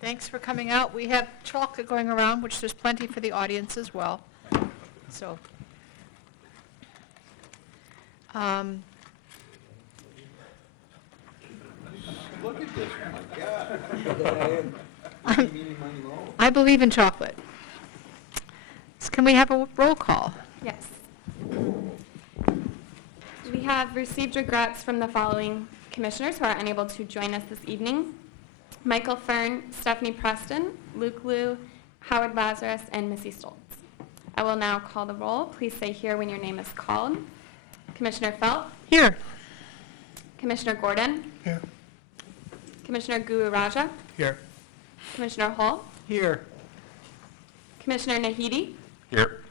Thanks for coming out. We have chocolate going around, which there's plenty for the audience as well. So, Look at this, my God. I believe in chocolate. So can we have a roll call? Yes. We have received regrets from the following commissioners who are unable to join us this evening: Michael Fern, Stephanie Preston, Luke Liu, Howard Lazarus, and Missy Stoltz. I will now call the roll. Please say here when your name is called. Commissioner Felt? Here. Commissioner Gordon? Here. Commissioner Guru Raja? Here. Commissioner Hull? Here. Commissioner Nahidi? Here.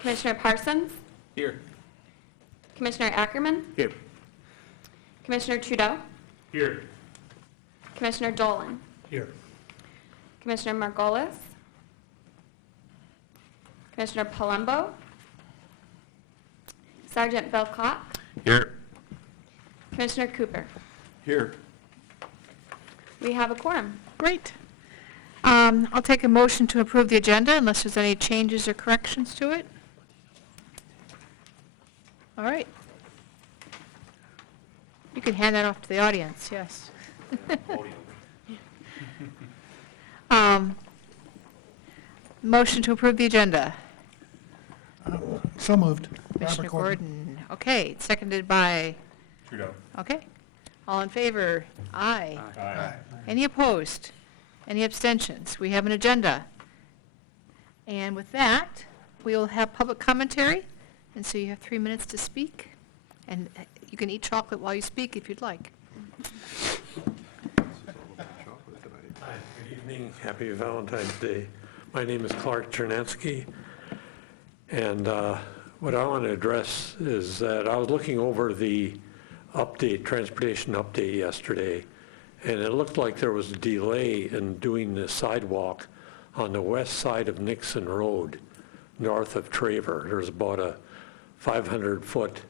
Commissioner Parsons? Here. Commissioner Ackerman? Here. Commissioner Trudeau? Here. Commissioner Dolan? Here. Commissioner Margolis? Commissioner Palumbo? Sergeant Bill Cock? Here. Commissioner Cooper? Here. We have a quorum. Great. I'll take a motion to approve the agenda unless there's any changes or corrections to it. All right. You can hand that off to the audience, yes. Motion to approve the agenda. So moved. Commissioner Robert Gordon. Okay, seconded by, Trudeau. okay. All in favor? Aye. Aye. Any opposed? Any abstentions? We have an agenda. And with that, we will have public commentary, and so you have 3 minutes to speak. And you can eat chocolate while you speak if you'd like. Hi, good evening. Happy Valentine's Day. My name is Clark Chernansky, and what I want to address is that I was looking over the transportation update yesterday, and it looked like there was a delay in doing the sidewalk on the west side of Nixon Road, north of Traver. There's about a 500-foot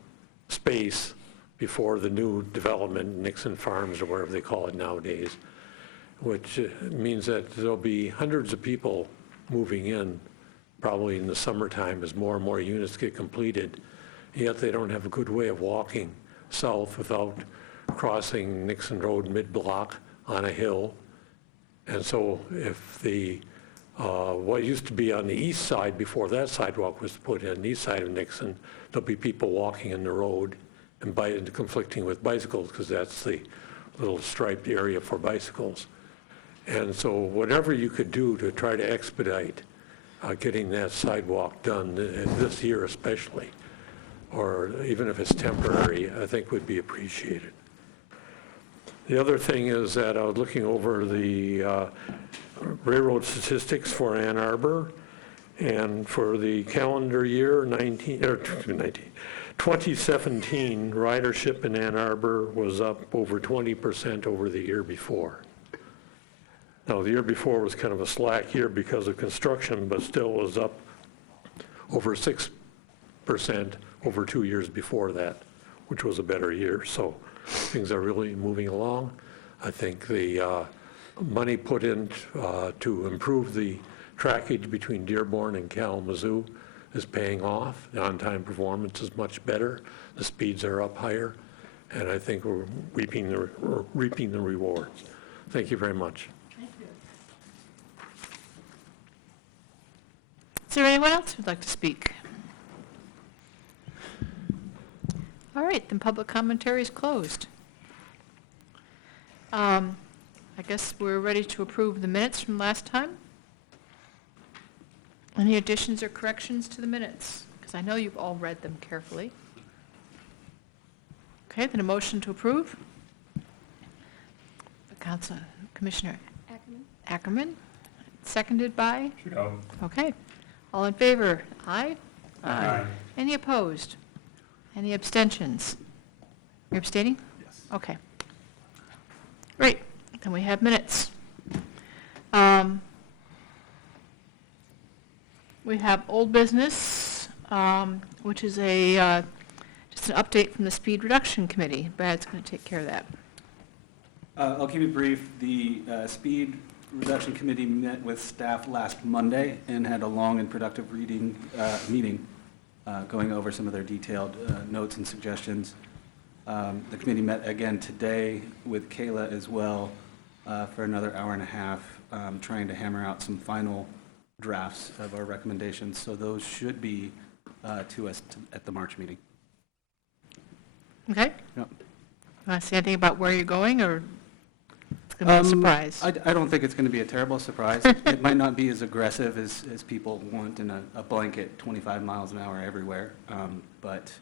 space before the new development, Nixon Farms or whatever they call it nowadays, which means that there'll be hundreds of people moving in probably in the summertime as more and more units get completed, yet they don't have a good way of walking south without crossing Nixon Road mid-block on a hill. And so if the what used to be on the east side before that sidewalk was put in, the east side of Nixon, there'll be people walking in the road and conflicting with bicycles because that's the little striped area for bicycles. And so whatever you could do to try to expedite getting that sidewalk done this year especially, or even if it's temporary, I think would be appreciated. The other thing is that I was looking over the railroad statistics for Ann Arbor, and for the calendar year 2017, ridership in Ann Arbor was up over 20% over the year before. Now, the year before was kind of a slack year because of construction, but still was up over 6% over 2 years before that, which was a better year. So things are really moving along. I think the money put in to improve the trackage between Dearborn and Kalamazoo is paying off. The on-time performance is much better. The speeds are up higher, and I think we're reaping the rewards. Thank you very much. Is there anyone else who'd like to speak? All right, then public commentary is closed. I guess we're ready to approve the minutes from last time. Any additions or corrections to the minutes? Because I know you've all read them carefully. Okay, then a motion to approve. Commissioner Ackerman, seconded by? Trudeau. Okay. All in favor? Aye? Aye. Any opposed? Any abstentions? You're abstaining? Yes. Okay. Great. Then we have minutes. We have old business, which is just an update from the Speed Reduction Committee. Brad's going to take care of that. I'll keep it brief. The Speed Reduction Committee met with staff last Monday and had a long and productive meeting going over some of their detailed notes and suggestions. The committee met again today with Kayla as well for another hour and a half, trying to hammer out some final drafts of our recommendations. So those should be to us at the March meeting. Okay? Yep. Want to say anything about where you're going, or it's going to be a surprise? I don't think it's going to be a terrible surprise. It might not be as aggressive as people want in a blanket 25 miles an hour everywhere, but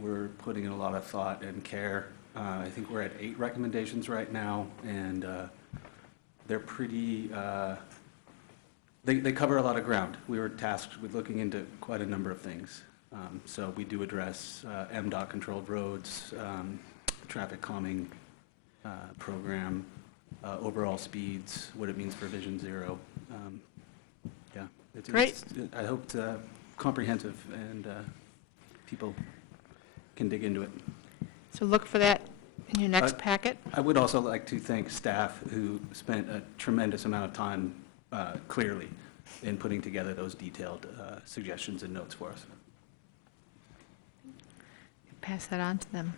we're putting in a lot of thought and care. I think we're at 8 recommendations right now, and they're pretty, they cover a lot of ground. We were tasked with looking into quite a number of things. So we do address MDOT controlled roads, traffic calming program, overall speeds, what it means for Vision Zero. Yeah, Great. I hope it's comprehensive and people can dig into it. So look for that in your next packet. I would also like to thank staff who spent a tremendous amount of time clearly in putting together those detailed suggestions and notes for us. Pass that on to them.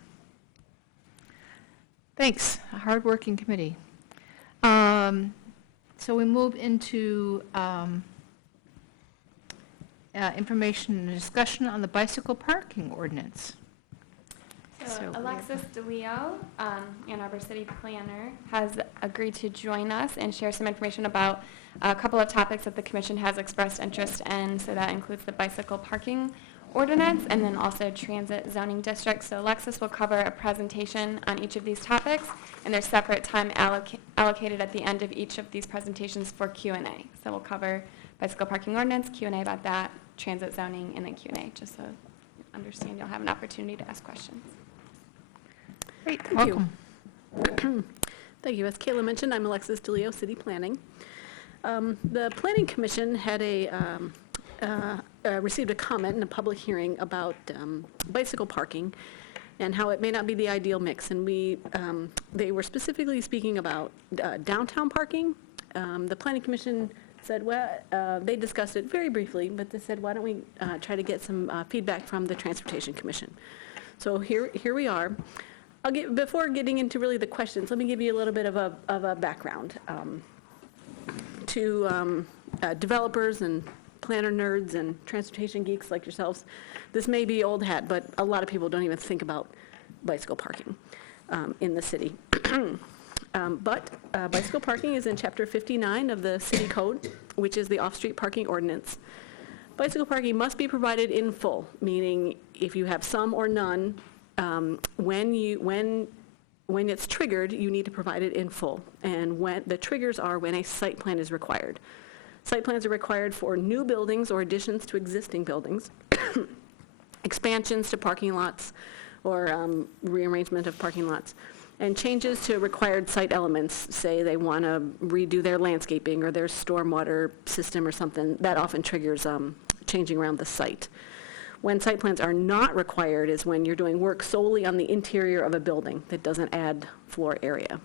Thanks, a hardworking committee. So we move into information and discussion on the bicycle parking ordinance. So So- Alexis DeLeo, Ann Arbor City Planner, has agreed to join us and share some information about a couple of topics that the commission has expressed interest in. So that includes the bicycle parking ordinance and then also transit zoning districts. So Alexis will cover a presentation on each of these topics, and there's separate time allocated at the end of each of these presentations for Q&A. So we'll cover bicycle parking ordinance, Q&A about that, transit zoning, and then Q&A, just so you understand you'll have an opportunity to ask questions. Great, Thank you. welcome. Thank you. As Kayla mentioned, I'm Alexis DeLeo, City Planning. The Planning Commission had received a comment in a public hearing about bicycle parking and how it may not be the ideal mix. And they were specifically speaking about downtown parking. The Planning Commission said, well, they discussed it very briefly, but they said, why don't we try to get some feedback from the Transportation Commission? So here we are. Before getting into really the questions, let me give you a little bit of a background. To developers and planner nerds and transportation geeks like yourselves, this may be old hat, but a lot of people don't even think about bicycle parking in the city. But bicycle parking is in Chapter 59 of the City Code, which is the off-street parking ordinance. Bicycle parking must be provided in full, meaning if you have some or none, when it's triggered, you need to provide it in full. And when the triggers are when a site plan is required. Site plans are required for new buildings or additions to existing buildings, expansions to parking lots or rearrangement of parking lots, and changes to required site elements. Say they want to redo their landscaping or their stormwater system or something, that often triggers changing around the site. When site plans are not required is when you're doing work solely on the interior of a building that doesn't add floor area.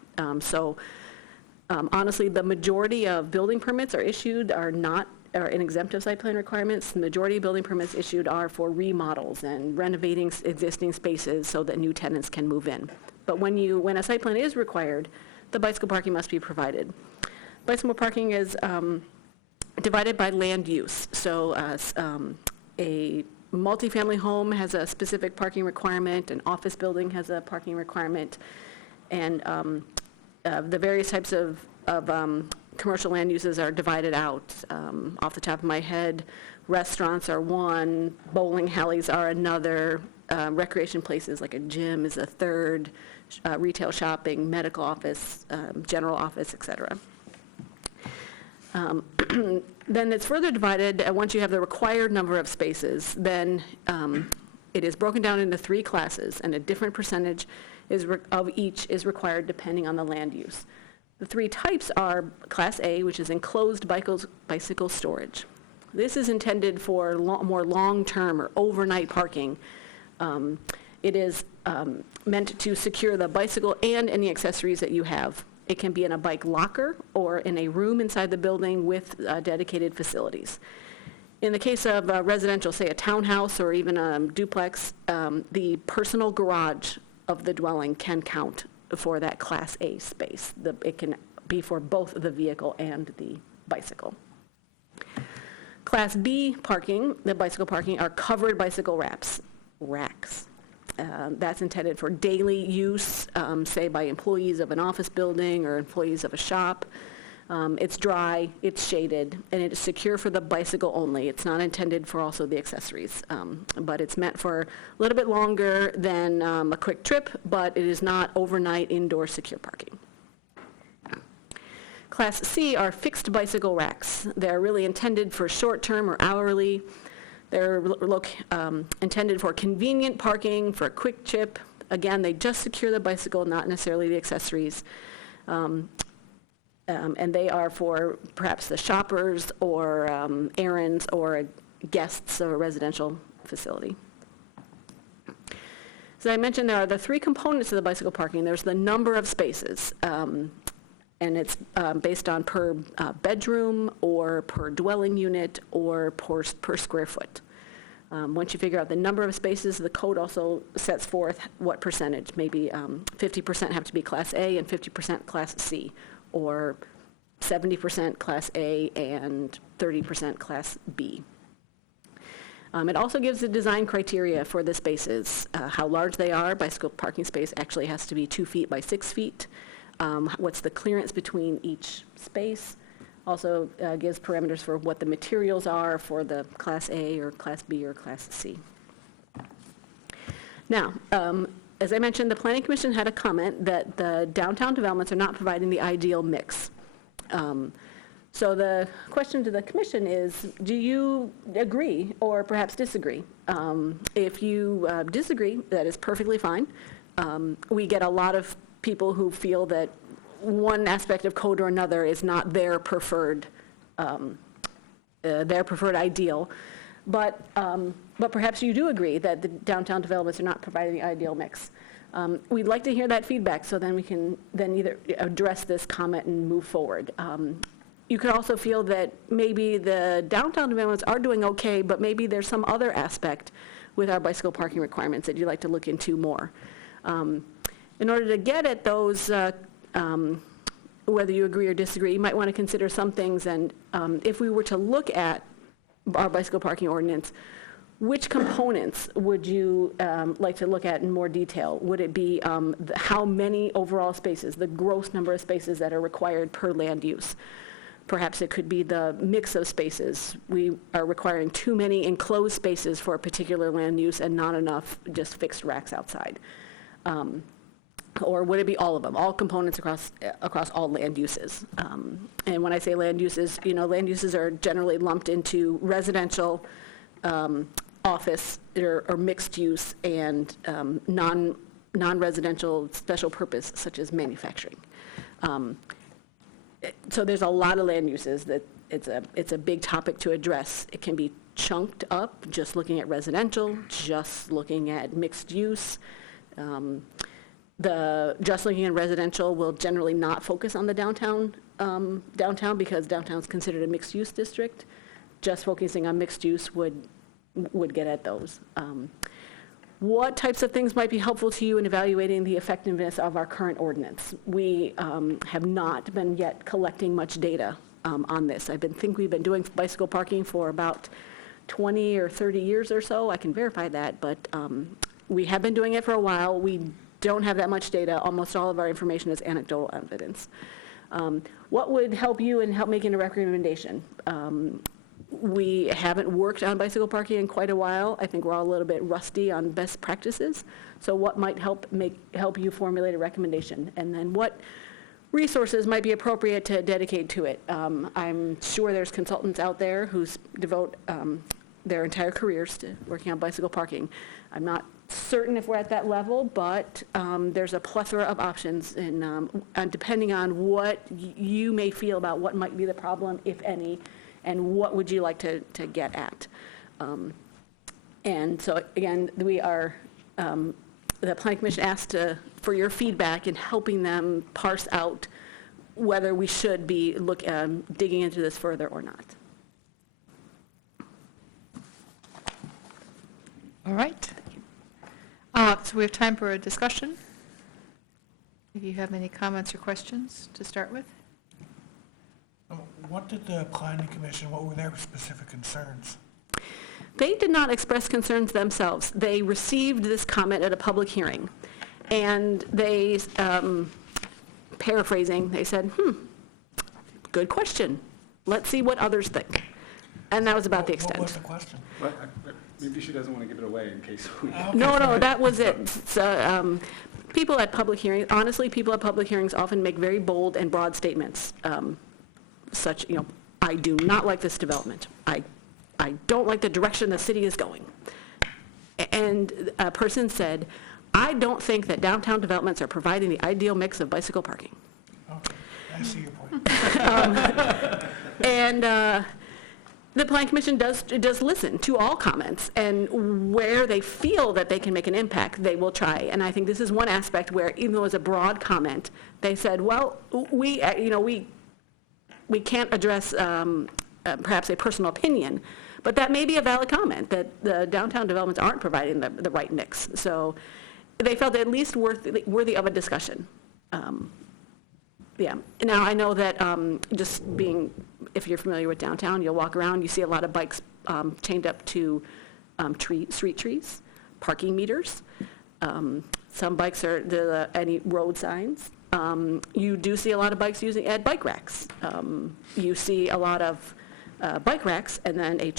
Honestly, the majority of building permits are in exemptive site plan requirements. The majority of building permits issued are for remodels and renovating existing spaces so that new tenants can move in. But when a site plan is required, the bicycle parking must be provided. Bicycle parking is divided by land use. So a multifamily home has a specific parking requirement, an office building has a parking requirement, and the various types of commercial land uses are divided out. Off the top of my head, restaurants are one, bowling alleys are another, recreation places like a gym is a third, retail shopping, medical office, general office, etc. Then it's further divided, once you have the required number of spaces, then it is broken down into 3 classes, and a different percentage of each is required depending on the land use. The 3 types are Class A, which is enclosed bicycle storage. This is intended for more long-term or overnight parking. It is meant to secure the bicycle and any accessories that you have. It can be in a bike locker or in a room inside the building with dedicated facilities. In the case of residential, say a townhouse or even a duplex, the personal garage of the dwelling can count for that Class A space. It can be for both the vehicle and the bicycle. Class B parking, the bicycle parking, are covered bicycle racks. That's intended for daily use, say by employees of an office building or employees of a shop. It's dry, it's shaded, and it is secure for the bicycle only. It's not intended for also the accessories, but it's meant for a little bit longer than a quick trip, but it is not overnight indoor secure parking. Class C are fixed bicycle racks. They're really intended for short-term or hourly. They're intended for convenient parking, for a quick trip. Again, they just secure the bicycle, not necessarily the accessories. And they are for perhaps the shoppers or errands or guests of a residential facility. As I mentioned, there are the three components of the bicycle parking. There's the number of spaces, and it's based on per bedroom or per dwelling unit or per square foot. Once you figure out the number of spaces, the code also sets forth what percentage. Maybe 50% have to be Class A and 50% Class C, or 70% Class A and 30% Class B. It also gives the design criteria for the spaces, how large they are. Bicycle parking space actually has to be 2 feet by 6 feet. What's the clearance between each space. Also gives parameters for what the materials are for the Class A or Class B or Class C. Now, as I mentioned, the Planning Commission had a comment that the downtown developments are not providing the ideal mix. So the question to the Commission is, do you agree or perhaps disagree? If you disagree, that is perfectly fine. We get a lot of people who feel that one aspect of code or another is not their preferred ideal. But perhaps you do agree that the downtown developments are not providing the ideal mix. We'd like to hear that feedback so then we can then either address this comment and move forward. You could also feel that maybe the downtown developments are doing okay, but maybe there's some other aspect with our bicycle parking requirements that you'd like to look into more. In order to get at those, whether you agree or disagree, you might want to consider some things. And if we were to look at our bicycle parking ordinance, which components would you like to look at in more detail? Would it be how many overall spaces, the gross number of spaces that are required per land use? Perhaps it could be the mix of spaces. We are requiring too many enclosed spaces for a particular land use and not enough just fixed racks outside. Or would it be all of them, all components across all land uses? And when I say land uses, land uses are generally lumped into residential, office, or mixed use, and non-residential special purpose, such as manufacturing. So there's a lot of land uses that it's a big topic to address. It can be chunked up, just looking at residential, just looking at mixed use. Just looking at residential will generally not focus on the downtown because downtown is considered a mixed use district. Just focusing on mixed use would get at those. What types of things might be helpful to you in evaluating the effectiveness of our current ordinance? We have not been yet collecting much data on this. Think we've been doing bicycle parking for about 20 or 30 years or so. I can verify that, but we have been doing it for a while. We don't have that much data. Almost all of our information is anecdotal evidence. What would help you in making a recommendation? We haven't worked on bicycle parking in quite a while. I think we're all a little bit rusty on best practices. So what might help you formulate a recommendation? And then what resources might be appropriate to dedicate to it? I'm sure there's consultants out there who devote their entire careers to working on bicycle parking. I'm not certain if we're at that level, but there's a plethora of options, and depending on what you may feel about what might be the problem, if any, and what would you like to get at. And so again, we are the Planning Commission asked for your feedback in helping them parse out whether we should be digging into this further or not. All right. So we have time for a discussion. If you have any comments or questions to start with? What did the planning commission, what were their specific concerns? They did not express concerns themselves. They received this comment at a public hearing, and they, paraphrasing, they said, good question. Let's see what others think. And that was about the extent. What was the question? Well, maybe she doesn't want to give it away in case we... Okay, No, that was it. So, people at public hearings, honestly, people at public hearings often make very bold and broad statements, such, I do not like this development. I don't like the direction the city is going. And a person said, I don't think that downtown developments are providing the ideal mix of bicycle parking. Okay, I see your point. And the Planning Commission does listen to all comments, and where they feel that they can make an impact, they will try. And I think this is one aspect where, even though it was a broad comment, they said, well, we can't address perhaps a personal opinion, but that may be a valid comment, that the downtown developments aren't providing the right mix. So they felt at least worthy of a discussion. Yeah. Now, I know that just being, if you're familiar with downtown, you'll walk around, you see a lot of bikes chained up to street trees, parking meters. Some bikes are any road signs. You do see a lot of bikes at bike racks. You see a lot of bike racks and then a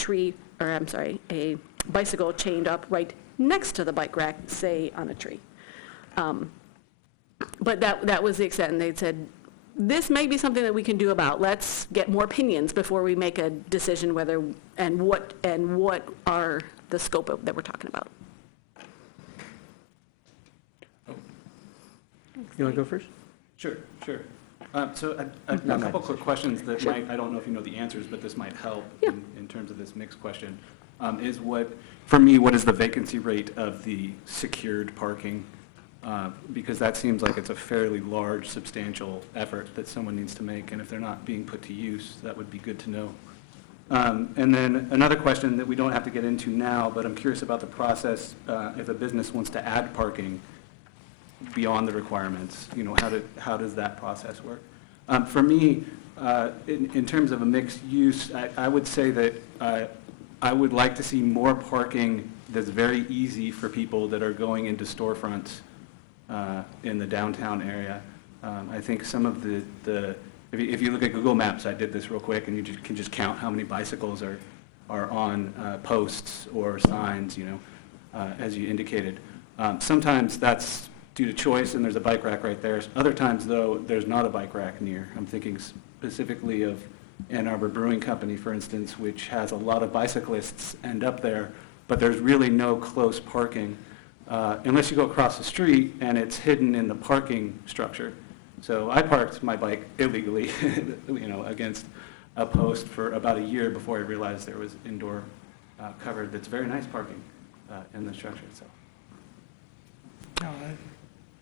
bicycle chained up right next to the bike rack, say on a tree. But that was the extent, and they said, this may be something that we can do about. Let's get more opinions before we make a decision whether and what are the scope that we're talking about. You want to go first? Sure. So a couple quick questions that might, I don't know if you know the answers, but this might help Yeah. in terms of this mixed question. For me, what is the vacancy rate of the secured parking? Because that seems like it's a fairly large, substantial effort that someone needs to make, and if they're not being put to use, that would be good to know. And then another question that we don't have to get into now, but I'm curious about the process, if a business wants to add parking beyond the requirements, how does that process work? For me, in terms of a mixed use, I would say that I would like to see more parking that's very easy for people that are going into storefronts in the downtown area. I think some of if you look at Google Maps, I did this real quick, and you can just count how many bicycles are on posts or signs, as you indicated. Sometimes that's due to choice, and there's a bike rack right there. Other times, though, there's not a bike rack near. I'm thinking specifically of Ann Arbor Brewing Company, for instance, which has a lot of bicyclists end up there, but there's really no close parking unless you go across the street and it's hidden in the parking structure. So I parked my bike illegally, against a post for about a year before I realized there was indoor covered that's very nice parking in the structure itself.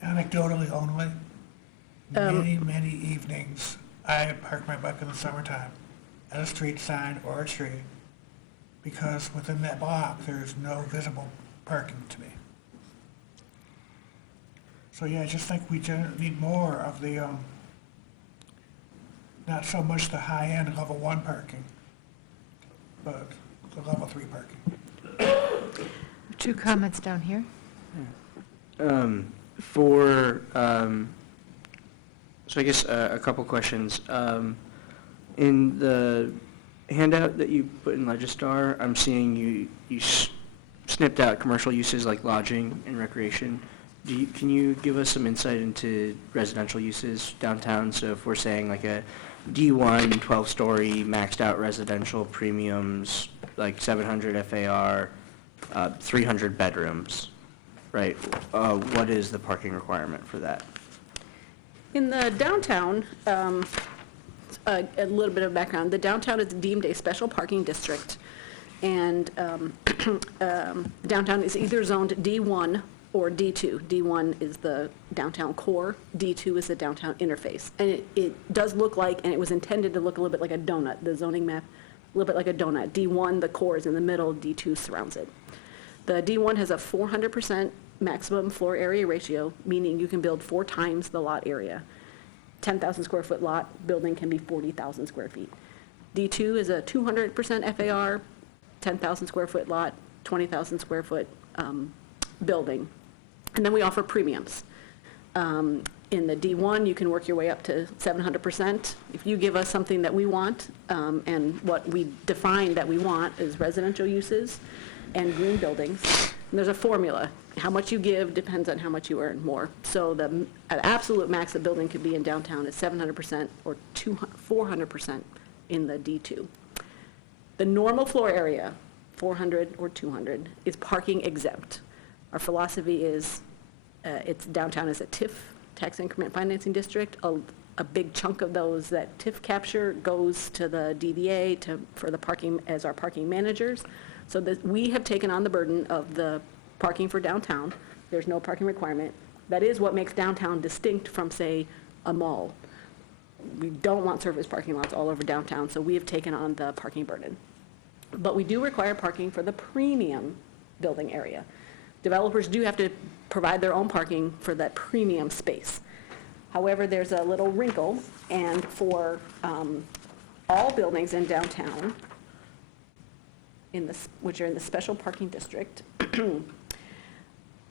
Anecdotally only, many evenings, I park my bike in the summertime at a street sign or a tree, because within that block, there's no visible parking to me. So yeah, I just think we need more of the, not so much the high-end level 1 parking, but the level 3 parking. 2 comments down here. So I guess a couple questions. In the handout that you put in Legistar, I'm seeing you snipped out commercial uses like lodging and recreation. Can you give us some insight into residential uses downtown? So if we're saying like a D1 12-story maxed out residential premiums, like 700 FAR, 300 bedrooms, right? What is the parking requirement for that? In the downtown, a little bit of background, the downtown is deemed a special parking district, and downtown is either zoned D1 or D2. D1 is the downtown core, D2 is the downtown interface. And it does look like, and it was intended to look a little bit like a donut, the zoning map, a little bit like a donut. D1, the core is in the middle, D2 surrounds it. The D1 has a 400% maximum floor area ratio, meaning you can build 4 times the lot area. 10,000 square foot lot, building can be 40,000 square feet. D2 is a 200% FAR, 10,000 square foot lot, 20,000 square foot building. And then we offer premiums. In the D1, you can work your way up to 700%. If you give us something that we want, and what we define that we want is residential uses and green buildings, and there's a formula. How much you give depends on how much you earn more. So the absolute max a building could be in downtown is 700% or 400% in the D2. The normal floor area, 400 or 200, is parking exempt. Our philosophy is it's downtown as a TIF, tax increment financing district. A big chunk of those that TIF capture goes to the DDA for the parking as our parking managers. So that we have taken on the burden of the parking for downtown. There's no parking requirement. That is what makes downtown distinct from, say, a mall. We don't want surface parking lots all over downtown, so we have taken on the parking burden. But we do require parking for the premium building area. Developers do have to provide their own parking for that premium space. However, there's a little wrinkle, and for all buildings in downtown, which are in the special parking district,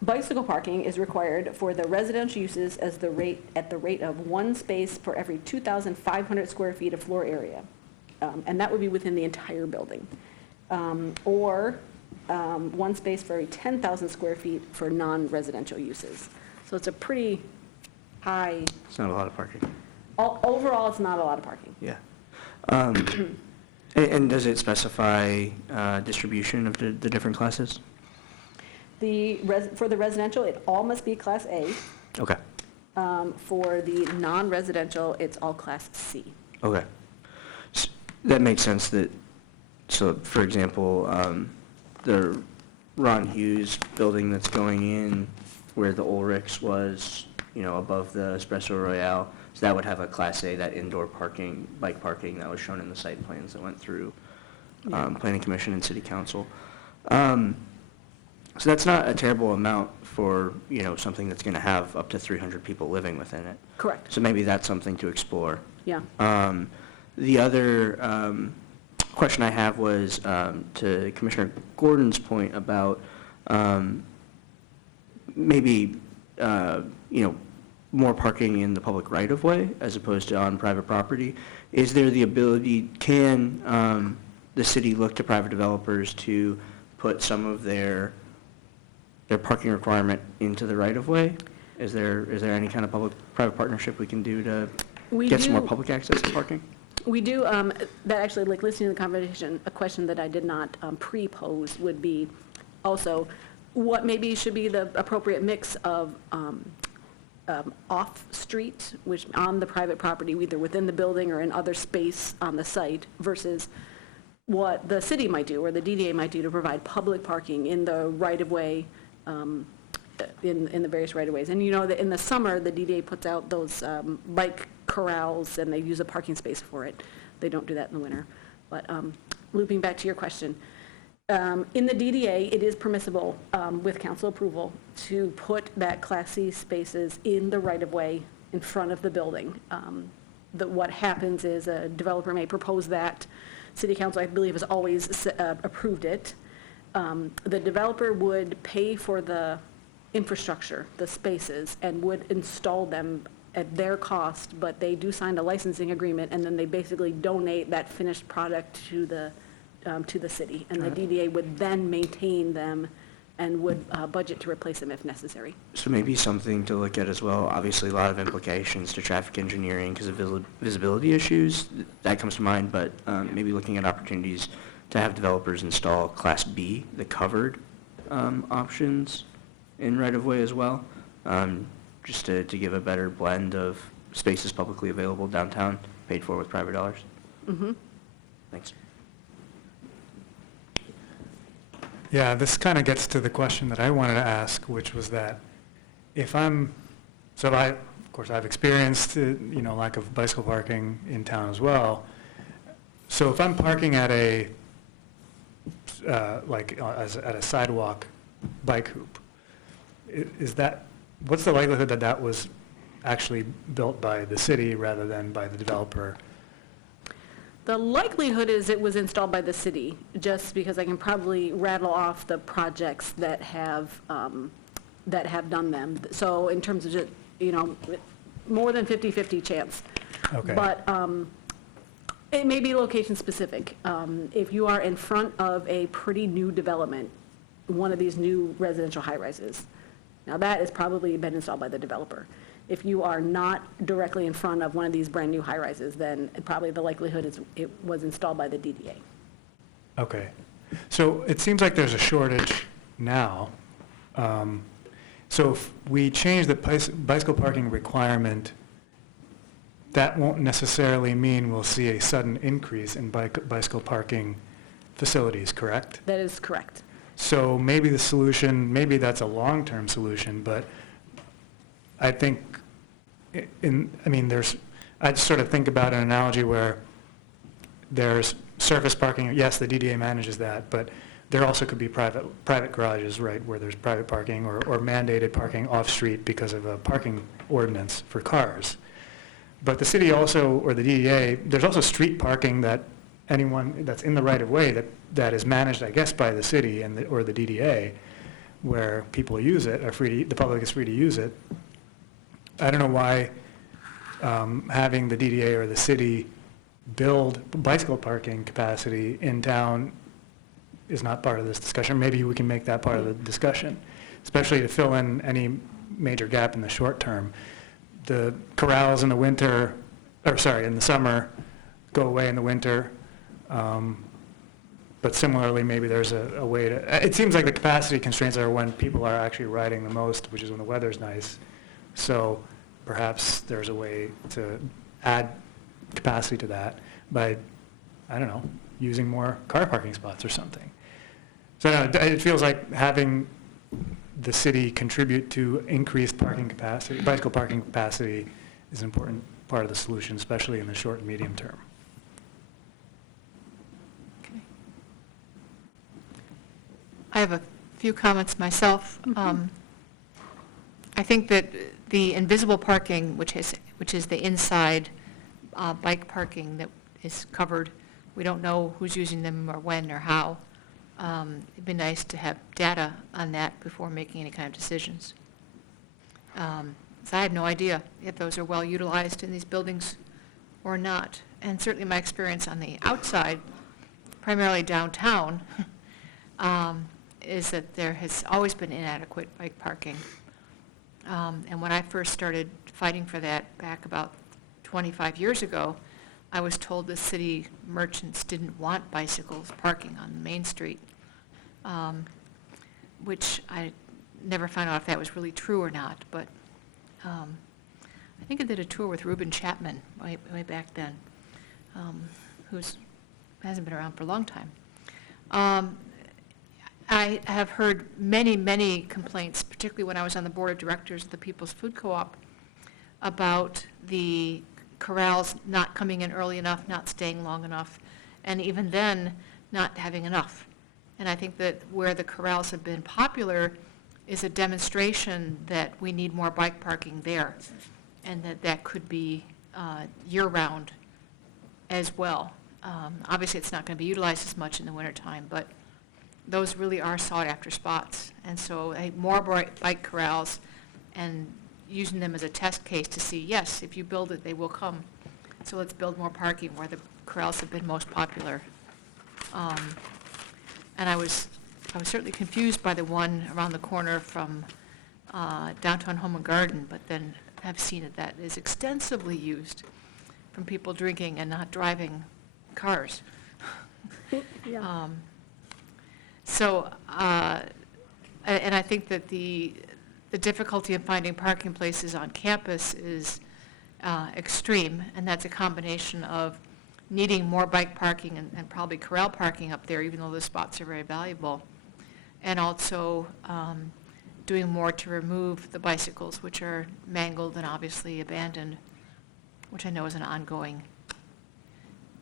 bicycle parking is required for the residential uses at the rate of 1 space for every 2,500 square feet of floor area. And that would be within the entire building. Or 1 space for every 10,000 square feet for non-residential uses. So it's a pretty high. It's not a lot of parking. Overall, it's not a lot of parking. Yeah. And does it specify distribution of the different classes? For the residential, it all must be Class A. Okay. For the non-residential, it's all Class C. Okay. That makes sense that, so for example, the Ron Hughes building that's going in where the Ulrichs was, above the Espresso Royale, so that would have a Class A, that indoor parking, bike parking that was shown in the site plans that went through Planning Commission and City Council. So that's not a terrible amount for, something that's going to have up to 300 people living within it. Correct. So maybe that's something to explore. Yeah. The other question I have was to Commissioner Gordon's point about maybe, more parking in the public right-of-way as opposed to on private property. Is there the ability, can the city look to private developers to put some of their parking requirement into the right-of-way? Is there any kind of public-private partnership we can do to get some more public access to parking? We do, that actually, like listening to the conversation, a question that I did not pre-pose would be also, what maybe should be the appropriate mix of off-street, which on the private property, either within the building or in other space on the site, versus what the city might do or the DDA might do to provide public parking in the right-of-way, in the various right-of-ways. And that in the summer, the DDA puts out those bike corrals, and they use a parking space for it. They don't do that in the winter. But looping back to your question, in the DDA, it is permissible with council approval to put that Class C spaces in the right-of-way in front of the building. What happens is a developer may propose that. City Council, I believe, has always approved it. The developer would pay for the infrastructure, the spaces, and would install them at their cost, but they do sign a licensing agreement, and then they basically donate that finished product to the city. And the DDA would then maintain them and would budget to replace them if necessary. So maybe something to look at as well, obviously a lot of implications to traffic engineering because of visibility issues, that comes to mind, but maybe looking at opportunities to have developers install Class B, the covered options in right-of-way as well, just to give a better blend of spaces publicly available downtown, paid for with private dollars. Mm-hmm. Thanks. Yeah, this kind of gets to the question that I wanted to ask, which was that if I'm, so I, of course, I've experienced, lack of bicycle parking in town as well. So if I'm parking at a, at a sidewalk bike hoop, is that, what's the likelihood that that was actually built by the city rather than by the developer? The likelihood is it was installed by the city, just because I can probably rattle off the projects that have done them. So in terms of just, more than 50-50 chance. Okay. But it may be location specific. If you are in front of a pretty new development, one of these new residential high-rises, now that has probably been installed by the developer. If you are not directly in front of one of these brand-new high-rises, then probably the likelihood is it was installed by the DDA. Okay. So it seems like there's a shortage now. So if we change the bicycle parking requirement, that won't necessarily mean we'll see a sudden increase in bicycle parking facilities, correct? That is correct. So maybe the solution, maybe that's a long-term solution, but I think I just sort of think about an analogy where there's surface parking. Yes, the DDA manages that, but there also could be private garages, right, where there's private parking or mandated parking off-street because of a parking ordinance for cars. But the city also, or the DDA, there's also street parking that anyone that's in the right-of-way that is managed, I guess, by the city or the DDA, where people use it, the public is free to use it. I don't know why having the DDA or the city build bicycle parking capacity in town is not part of this discussion. Maybe we can make that part of the discussion, especially to fill in any major gap in the short term. The corrals in the winter, in the summer, go away in the winter. But similarly, maybe there's a way to, it seems like the capacity constraints are when people are actually riding the most, which is when the weather's nice. So perhaps there's a way to add capacity to that by, I don't know, using more car parking spots or something. So no, it feels like having the city contribute to increased parking capacity, bicycle parking capacity, is an important part of the solution, especially in the short and medium term. Okay. I have a few comments myself. I think that the invisible parking, which is the inside bike parking that is covered, we don't know who's using them or when or how. It'd be nice to have data on that before making any kind of decisions. So I have no idea if those are well utilized in these buildings or not. And certainly my experience on the outside, primarily downtown, is that there has always been inadequate bike parking. And when I first started fighting for that back about 25 years ago, I was told the city merchants didn't want bicycles parking on Main Street, which I never found out if that was really true or not. But I think I did a tour with Reuben Chapman way back then, hasn't been around for a long time. I have heard many, many complaints, particularly when I was on the board of directors of the People's Food Co-op, about the corrals not coming in early enough, not staying long enough, and even then, not having enough. And I think that where the corrals have been popular is a demonstration that we need more bike parking there, and that could be year-round as well. Obviously, it's not going to be utilized as much in the wintertime, but those really are sought-after spots. And so more bike corrals and using them as a test case to see, yes, if you build it, they will come. So let's build more parking where the corrals have been most popular. And I was certainly confused by the one around the corner from Downtown Home and Garden, but then I've seen that is extensively used from people drinking and not driving cars. Yeah. And I think that the difficulty of finding parking places on campus is extreme, and that's a combination of needing more bike parking and probably corral parking up there, even though the spots are very valuable. and also doing more to remove the bicycles, which are mangled and obviously abandoned, which I know is an ongoing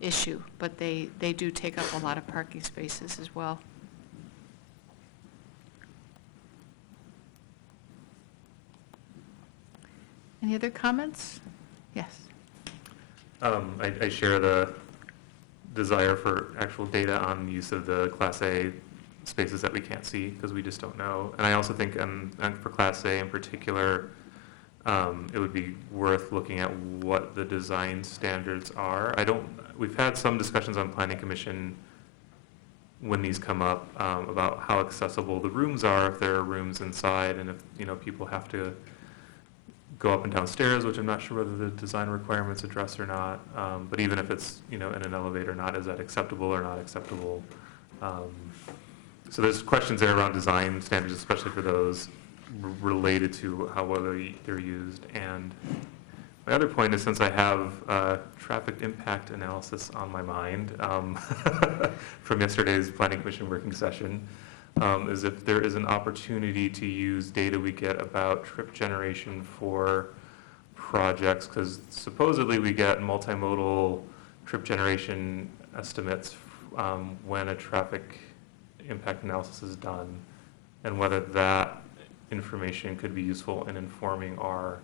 issue, but they do take up a lot of parking spaces as well. Any other comments? Yes. I share the desire for actual data on the use of the Class A spaces that we can't see because we just don't know. And I also think for Class A in particular, it would be worth looking at what the design standards are. We've had some discussions on Planning Commission when these come up about how accessible the rooms are, if there are rooms inside, and if people have to go up and down stairs, which I'm not sure whether the design requirements address or not. But even if it's in an elevator, not is that acceptable or not acceptable? So there's questions there around design standards, especially for those related to whether they're used. And my other point is, since I have traffic impact analysis on my mind from yesterday's Planning Commission working session, is if there is an opportunity to use data we get about trip generation for projects, because supposedly we get multimodal trip generation estimates when a traffic impact analysis is done, and whether that information could be useful in informing our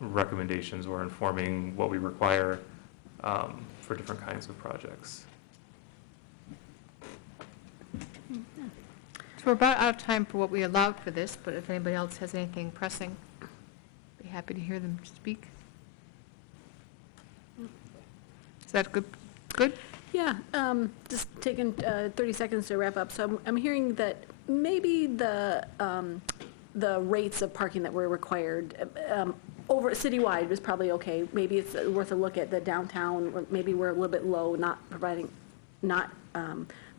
recommendations or informing what we require for different kinds of projects. So we're about out of time for what we allowed for this, but if anybody else has anything pressing, be happy to hear them speak. Is that good? Good? Yeah, just taking 30 seconds to wrap up. So I'm hearing that maybe the rates of parking that were required over citywide was probably okay. Maybe it's worth a look at the downtown, or maybe we're a little bit low, not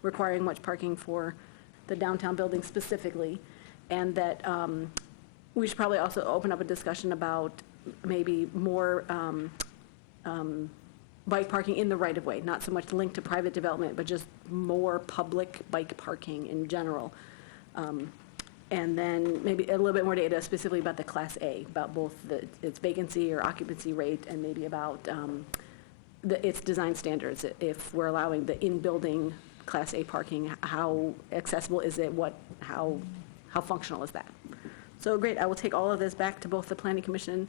requiring much parking for the downtown building specifically, and that we should probably also open up a discussion about maybe more bike parking in the right-of-way, not so much linked to private development, but just more public bike parking in general. And then maybe a little bit more data specifically about the Class A, about both its vacancy or occupancy rate, and maybe about its design standards. If we're allowing the in-building Class A parking, how accessible is it? How functional is that? So great, I will take all of this back to both the Planning Commission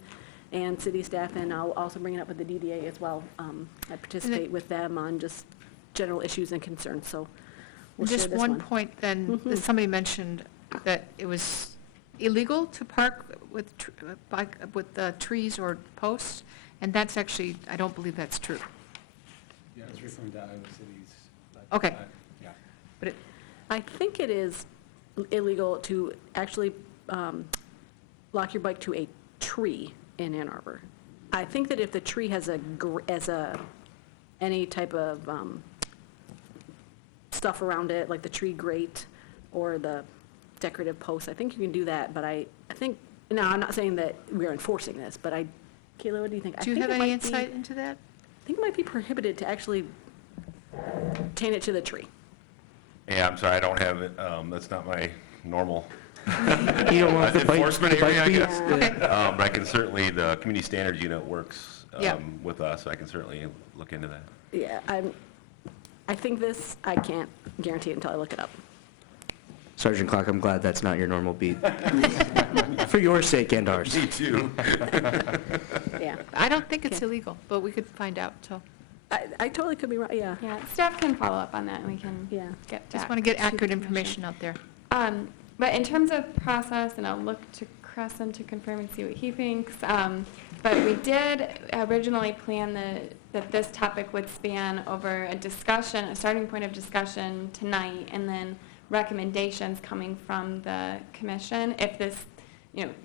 and city staff, and I'll also bring it up with the DDA as well. I participate with them on just general issues and concerns, so we'll share Just this one point then, that somebody mentioned that it was illegal to park with trees or posts, and that's actually, I don't believe that's true. Yeah, it's referring to Iowa City's. Okay. Yeah. But it, I think it is illegal to actually lock your bike to a tree in Ann Arbor. I think that if the tree has any type of stuff around it, like the tree grate or the decorative posts, I think you can do that, but I think, now, I'm not saying that we're enforcing this, but Kayla, what do you think? do you have any insight into that? I think it might be prohibited to actually chain it to the tree. Yeah, I'm sorry, I don't have it. That's not my normal You don't want the bike, enforcement area, I guess. Yeah. Okay. But I can certainly, the community standards unit works Yeah. with us. I can certainly look into that. Yeah, I think this, I can't guarantee it until I look it up. Sergeant Clark, I'm glad that's not your normal beat. For your sake and ours. Me too. Yeah, I don't think it's Okay. illegal, but we could find out, so. I totally could be wrong, yeah. Yeah, staff can follow up on that, and we can Yeah. get back. Just want to get the accurate commission. information out there. But in terms of process, and I'll look to Crescent to confirm and see what he thinks, but we did originally plan that this topic would span over a discussion, a starting point of discussion tonight, and then recommendations coming from the commission. If this,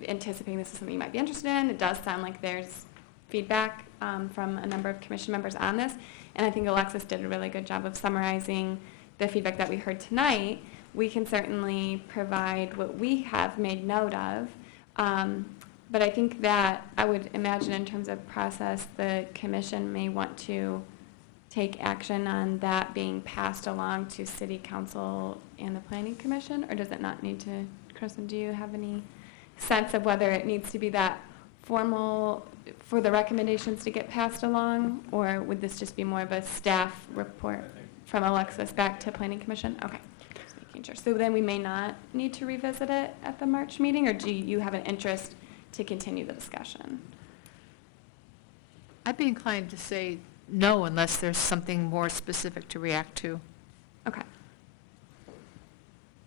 anticipating this is something you might be interested in, it does sound like there's feedback from a number of commission members on this, and I think Alexis did a really good job of summarizing the feedback that we heard tonight. We can certainly provide what we have made note of, but I think that I would imagine in terms of process, the commission may want to take action on that being passed along to city council and the planning commission, or does it not need to? Kristen, do you have any sense of whether it needs to be that formal for the recommendations to get passed along, or would this just be more of a staff report from Alexis back to planning commission? Okay, just making sure. So then we may not need to revisit it at the March meeting, or do you have an interest to continue the discussion? I'd be inclined to say no unless there's something more specific to react to. Okay.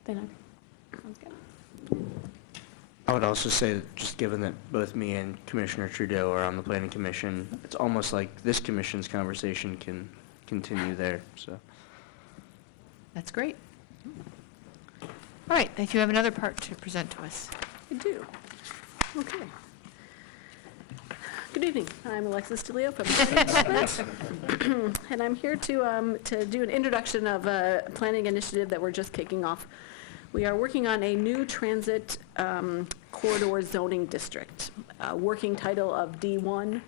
Then, okay, sounds good. I would also say, that just given that both me and Commissioner Trudeau are on the planning commission, it's almost like this commission's conversation can continue there, so. That's great. All right, thank you. Have another part to present to us. I do. Okay. Good evening. I'm Alexis DeLeo from and I'm here to do an introduction of a planning initiative that we're just kicking off. We are working on a new transit corridor zoning district. Working title of T1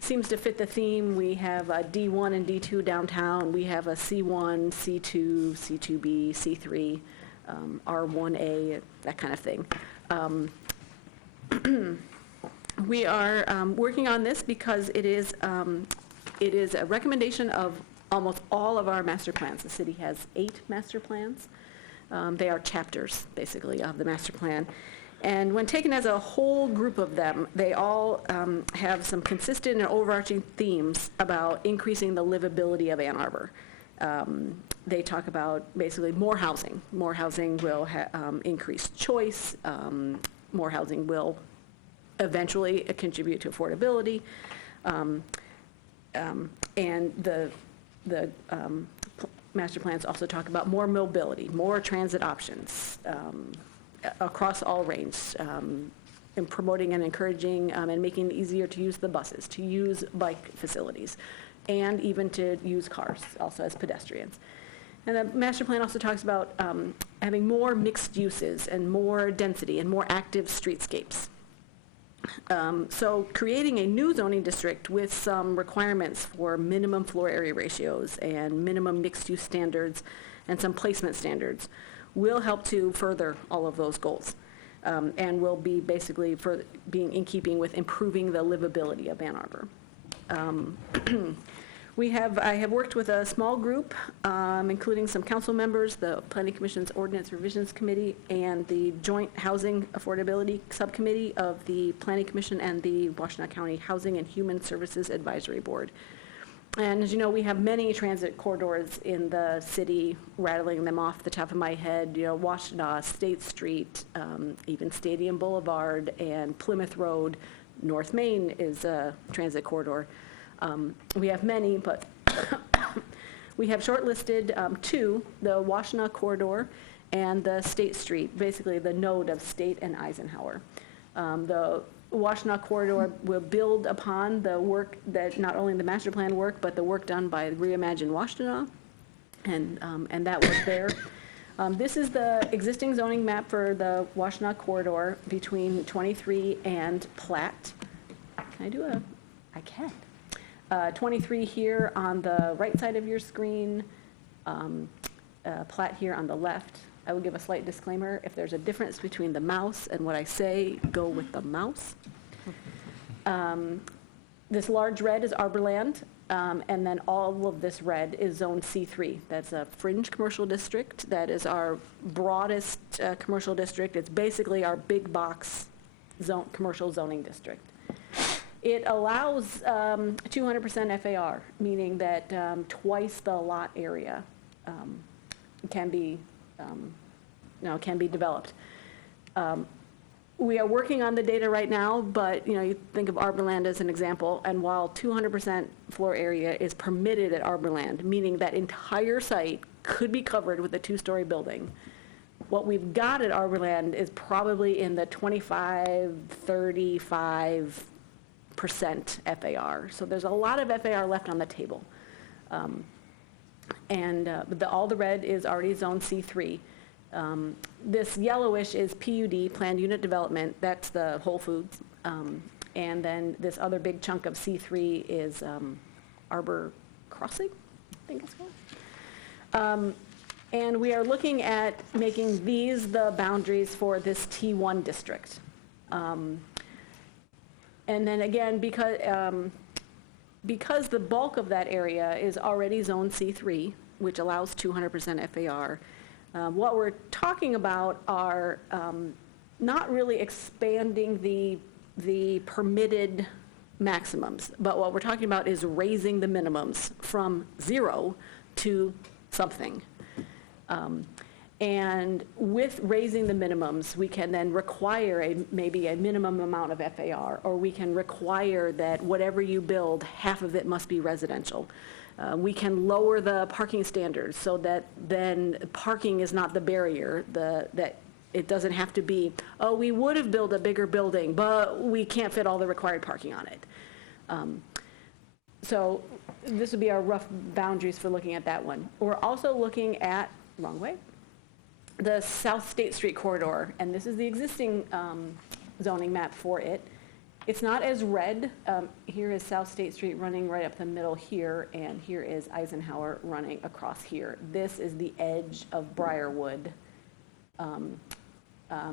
seems to fit the theme. We have D1 and D2 downtown. We have a C1, C2, C2B, C3, R1A, that kind of thing. We are working on this because it is a recommendation of almost all of our master plans. The city has 8 master plans. They are chapters, basically, of the master plan. And when taken as a whole group of them, they all have some consistent and overarching themes about increasing the livability of Ann Arbor. They talk about basically more housing. More housing will increase choice. More housing will eventually contribute to affordability. And the master plans also talk about more mobility, more transit options across all ranges, and promoting and encouraging and making it easier to use the buses, to use bike facilities, and even to use cars also as pedestrians. And the master plan also talks about having more mixed uses and more density and more active streetscapes. So creating a new zoning district with some requirements for minimum floor area ratios and minimum mixed-use standards and some placement standards will help to further all of those goals, and will be basically for being in keeping with improving the livability of Ann Arbor. I have worked with a small group, including some council members, the Planning Commission's Ordinance Revisions Committee, and the Joint Housing Affordability Subcommittee of the Planning Commission and the Washtenaw County Housing and Human Services Advisory Board. And as you know, we have many transit corridors in the city, rattling them off the top of my head, Washtenaw, State Street, even Stadium Boulevard, and Plymouth Road. North Main is a transit corridor. We have many, but we have shortlisted 2, the Washtenaw corridor and the State Street, basically the node of State and Eisenhower. The Washtenaw corridor will build upon the work that, not only the master plan work, but the work done by Reimagine Washtenaw, and that work there. This is the existing zoning map for the Washtenaw corridor between 23 and Platt. Can I do a, I can. 23 here on the right side of your screen, Platt here on the left. I will give a slight disclaimer. If there's a difference between the mouse and what I say, go with the mouse. This large red is Arborland, and then all of this red is Zone C3. That's a fringe commercial district. That is our broadest commercial district. It's basically our big box commercial zoning district. It allows 200% FAR, meaning that twice the lot area can be developed. We are working on the data right now, but you think of Arborland as an example, and while 200% floor area is permitted at Arborland, meaning that entire site could be covered with a 2-story building, what we've got at Arborland is probably in the 25, 35% FAR. So there's a lot of FAR left on the table. All the red is already Zone C3. This yellowish is PUD, Planned Unit Development. That's the Whole Foods. And then this other big chunk of C3 is Arbor Crossing, I think it's called. And we are looking at making these the boundaries for this T1 district. And then again, because the bulk of that area is already Zone C3, which allows 200% FAR, what we're talking about are not really expanding the permitted maximums, but what we're talking about is raising the minimums from 0 to something. And with raising the minimums, we can then require maybe a minimum amount of FAR, or we can require that whatever you build, half of it must be residential. We can lower the parking standards so that then parking is not the barrier, that it doesn't have to be, oh, we would have built a bigger building, but we can't fit all the required parking on it. So this would be our rough boundaries for looking at that one. We're also looking at, wrong way, the South State Street corridor, and this is the existing zoning map for it. It's not as red. Here is South State Street running right up the middle here, and here is Eisenhower running across here. This is the edge of Briarwood.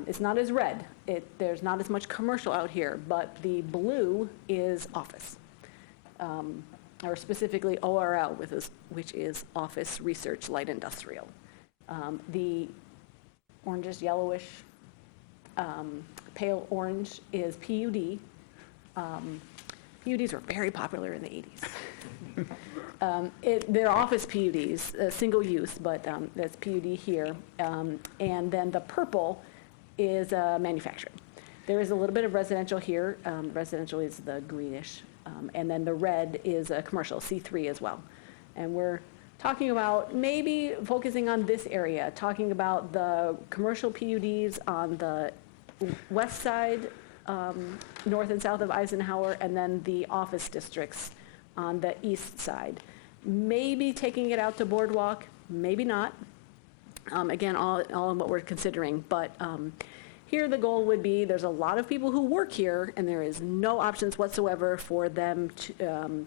It's not as red. There's not as much commercial out here, but the blue is office, or specifically ORL, which is office, research, light industrial. The orangish, yellowish, pale orange is PUD. PUDs were very popular in the 80s. They're office PUDs, single use, but that's PUD here. And then the purple is manufacturing. There is a little bit of residential here. Residential is the greenish. And then the red is commercial, C3 as well. And we're talking about maybe focusing on this area, talking about the commercial PUDs on the west side, north and south of Eisenhower, and then the office districts on the east side. Maybe taking it out to Boardwalk, maybe not. Again, all in what we're considering, but here the goal would be, there's a lot of people who work here, and there is no options whatsoever for them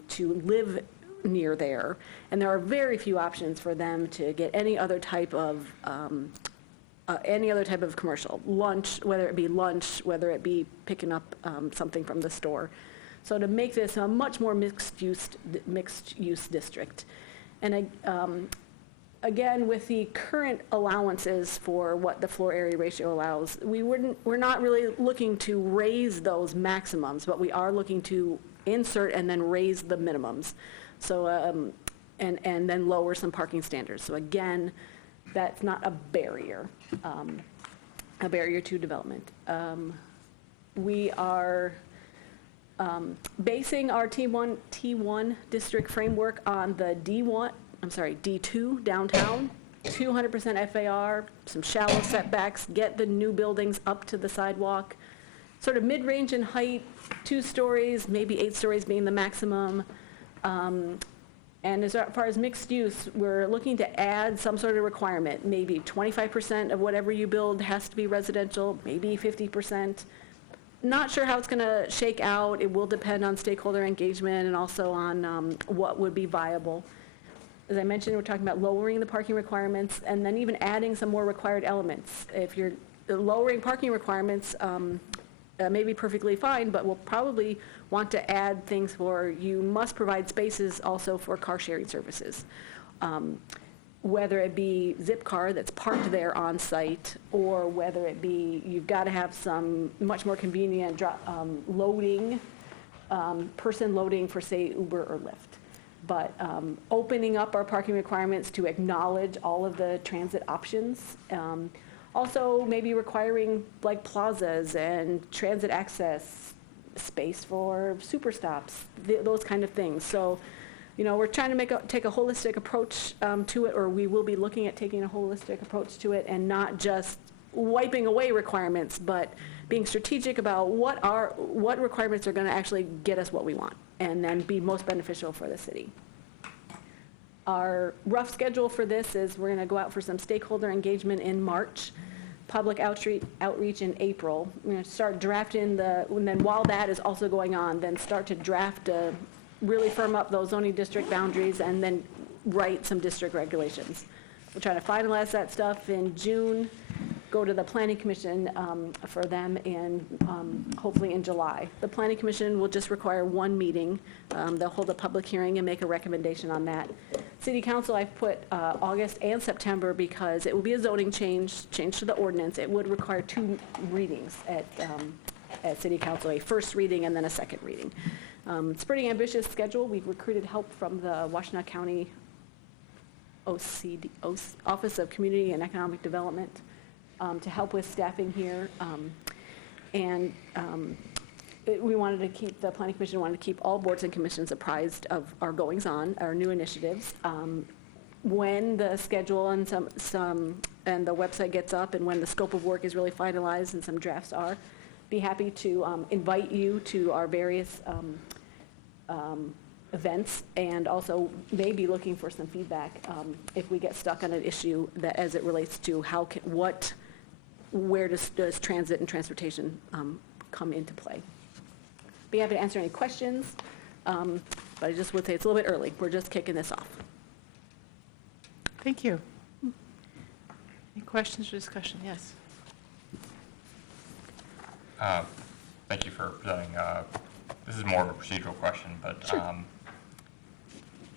to live near there, and there are very few options for them to get any other type of commercial, lunch, whether it be picking up something from the store. So to make this a much more mixed use district. And again, with the current allowances for what the floor area ratio allows, we're not really looking to raise those maximums, but we are looking to insert and then raise the minimums. So, and then lower some parking standards. So again, that's not a barrier to development. We are basing our T1 district framework on the D2 downtown, 200% FAR, some shallow setbacks, get the new buildings up to the sidewalk, sort of mid-range in height, 2 stories, maybe 8 stories being the maximum. And as far as mixed use, we're looking to add some sort of requirement. Maybe 25% of whatever you build has to be residential, maybe 50%. Not sure how it's going to shake out. It will depend on stakeholder engagement and also on what would be viable. As I mentioned, we're talking about lowering the parking requirements and then even adding some more required elements. If you're lowering parking requirements, may be perfectly fine, but we'll probably want to add things for, you must provide spaces also for car sharing services. Whether it be Zipcar that's parked there on site, or whether it be, you've got to have some much more convenient loading, person loading for, say, Uber or Lyft. But opening up our parking requirements to acknowledge all of the transit options. Also, maybe requiring like plazas and transit access, space for super stops, those kind of things. So, you know, we're trying to take a holistic approach to it, or we will be looking at taking a holistic approach to it, and not just wiping away requirements, but being strategic about what requirements are going to actually get us what we want, and then be most beneficial for the city. Our rough schedule for this is we're going to go out for some stakeholder engagement in March. public outreach in April. We're going to start drafting and then while that is also going on, then start to draft, really firm up those zoning district boundaries and then write some district regulations. We're trying to finalize that stuff in June, go to the Planning Commission for them in, hopefully in July. The Planning Commission will just require one meeting. They'll hold a public hearing and make a recommendation on that. City Council, I've put August and September because it will be a zoning change to the ordinance. It would require 2 readings at City Council, a first reading and then a second reading. It's a pretty ambitious schedule. We've recruited help from the Washtenaw County Office of Community and Economic Development to help with staffing here. The Planning Commission wanted to keep all boards and commissions apprised of our goings-on, our new initiatives. When the schedule and and the website gets up and when the scope of work is really finalized and some drafts are, be happy to invite you to our various events, and also maybe looking for some feedback if we get stuck on an issue that as it relates to where does transit and transportation come into play. Be happy to answer any questions, but I just would say it's a little bit early. We're just kicking this off. Thank you. Any questions or discussion? Yes. Thank you for presenting. This is more of a procedural question, but Sure.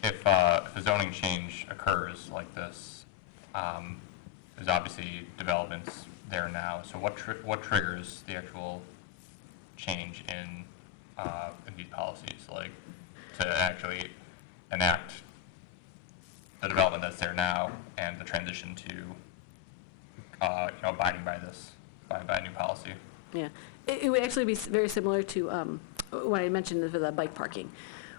If a zoning change occurs like this, there's obviously developments there now. So what triggers the actual change in these policies, like to actually enact the development that's there now and the transition to abiding by a new policy? Yeah, it would actually be very similar to what I mentioned for the bike parking.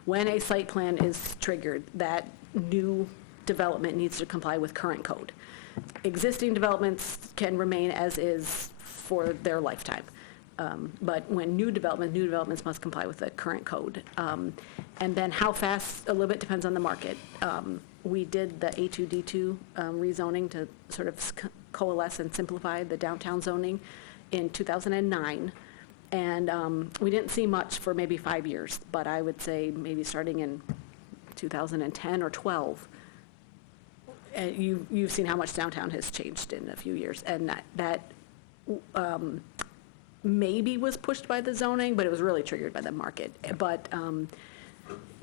When a site plan is triggered, that new development needs to comply with current code. Existing developments can remain as is for their lifetime. But when new developments must comply with the current code. And then how fast, a little bit depends on the market. We did the A2D2 rezoning to sort of coalesce and simplify the downtown zoning in 2009. And we didn't see much for maybe 5 years, but I would say maybe starting in 2010 or 12, you've seen how much downtown has changed in a few years. And that maybe was pushed by the zoning, but it was really triggered by the market. But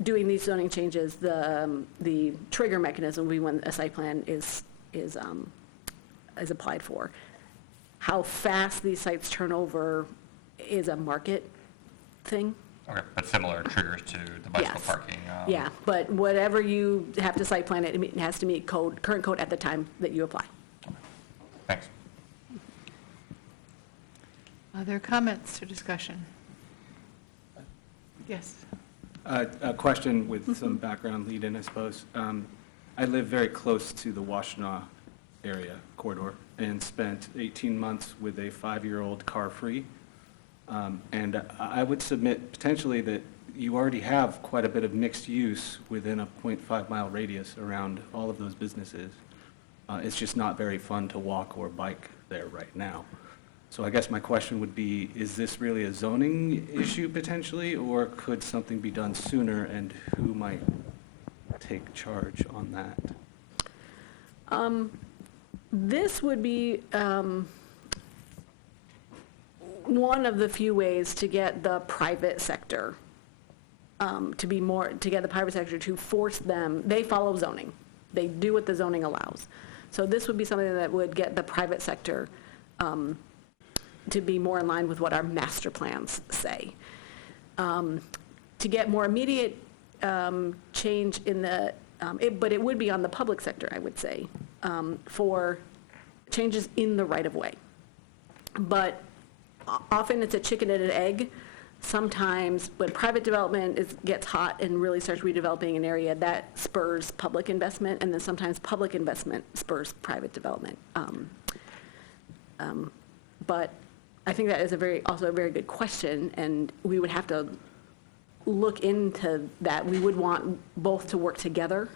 doing these zoning changes, the trigger mechanism will be when a site plan is applied for. How fast these sites turn over is a market thing. Okay, but similar triggers to the bicycle Yes. parking. Yeah, but whatever you have to site plan it has to meet current code at the time that you apply. Thanks. Other comments or discussion? Yes. A question with some background lead in, I suppose. I live very close to the Washtenaw area corridor and spent 18 months with a 5-year-old car-free. And I would submit potentially that you already have quite a bit of mixed use within a 0.5-mile radius around all of those businesses. It's just not very fun to walk or bike there right now. So I guess my question would be, is this really a zoning issue potentially, or could something be done sooner, and who might take charge on that? This would be one of the few ways to get the private sector to get the private sector to force them. They follow zoning. They do what the zoning allows. So this would be something that would get the private sector to be more in line with what our master plans say. To get more immediate change in the, but it would be on the public sector, I would say, for changes in the right-of-way. But often it's a chicken and an egg. Sometimes when private development gets hot and really starts redeveloping an area, that spurs public investment, and then sometimes public investment spurs private development. But I think that is also a very good question, and we would have to look into that. We would want both to work together.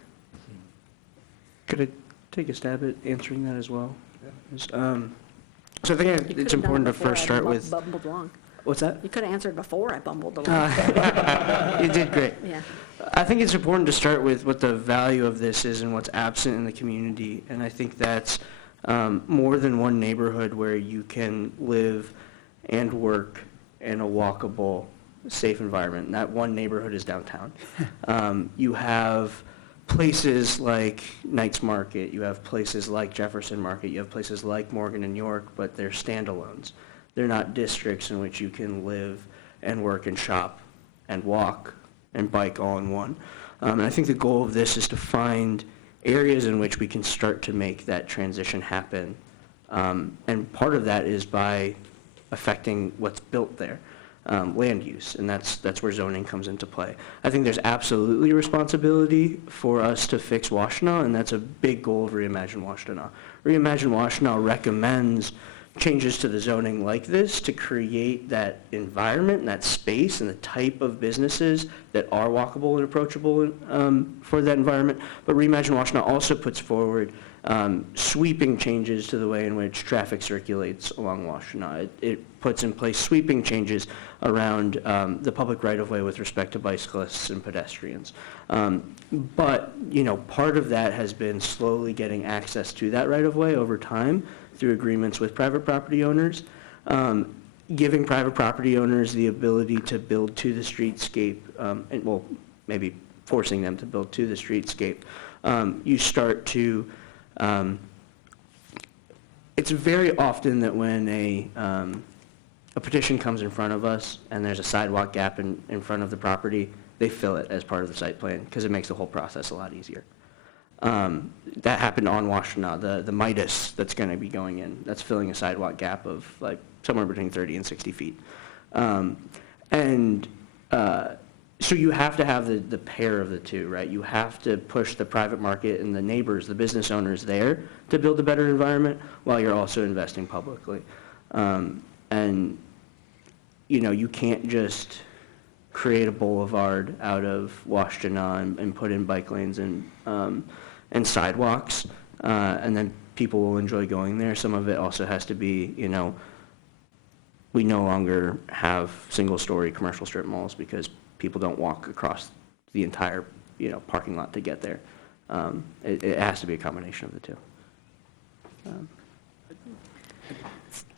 Could I take a stab at answering that as well? So I think You it's could have done important it to before first I start with, bumbled along. what's that? You could have answered before I bumbled along. You did great. Yeah. I think it's important to start with what the value of this is and what's absent in the community. And I think that's more than one neighborhood where you can live and work in a walkable, safe environment. And that one neighborhood is downtown. You have places like Knights Market, you have places like Jefferson Market, you have places like Morgan and York, but they're standalones. They're not districts in which you can live and work and shop and walk and bike all in one. And I think the goal of this is to find areas in which we can start to make that transition happen. And part of that is by affecting what's built there, land use, and that's where zoning comes into play. I think there's absolutely responsibility for us to fix Washtenaw, and that's a big goal of Reimagine Washtenaw. Reimagine Washtenaw recommends changes to the zoning like this to create that environment and that space and the type of businesses that are walkable and approachable for that environment. But Reimagine Washtenaw also puts forward sweeping changes to the way in which traffic circulates along Washtenaw. It puts in place sweeping changes around the public right-of-way with respect to bicyclists and pedestrians. But, you know, part of that has been slowly getting access to that right-of-way over time through agreements with private property owners, giving private property owners the ability to build to the streetscape, and well, maybe forcing them to build to the streetscape. You start to, it's very often that when a petition comes in front of us and there's a sidewalk gap in front of the property, they fill it as part of the site plan because it makes the whole process a lot easier. That happened on Washtenaw, the Midas that's going to be going in, that's filling a sidewalk gap of like somewhere between 30 and 60 feet. So you have to have the pair of the two, right? You have to push the private market and the neighbors, the business owners there to build a better environment while you're also investing publicly. And, you know, you can't just create a boulevard out of Washtenaw and put in bike lanes and sidewalks, and then people will enjoy going there. Some of it also has to be, you know, we no longer have single-story commercial strip malls because people don't walk across the entire, you know, parking lot to get there. It has to be a combination of the two.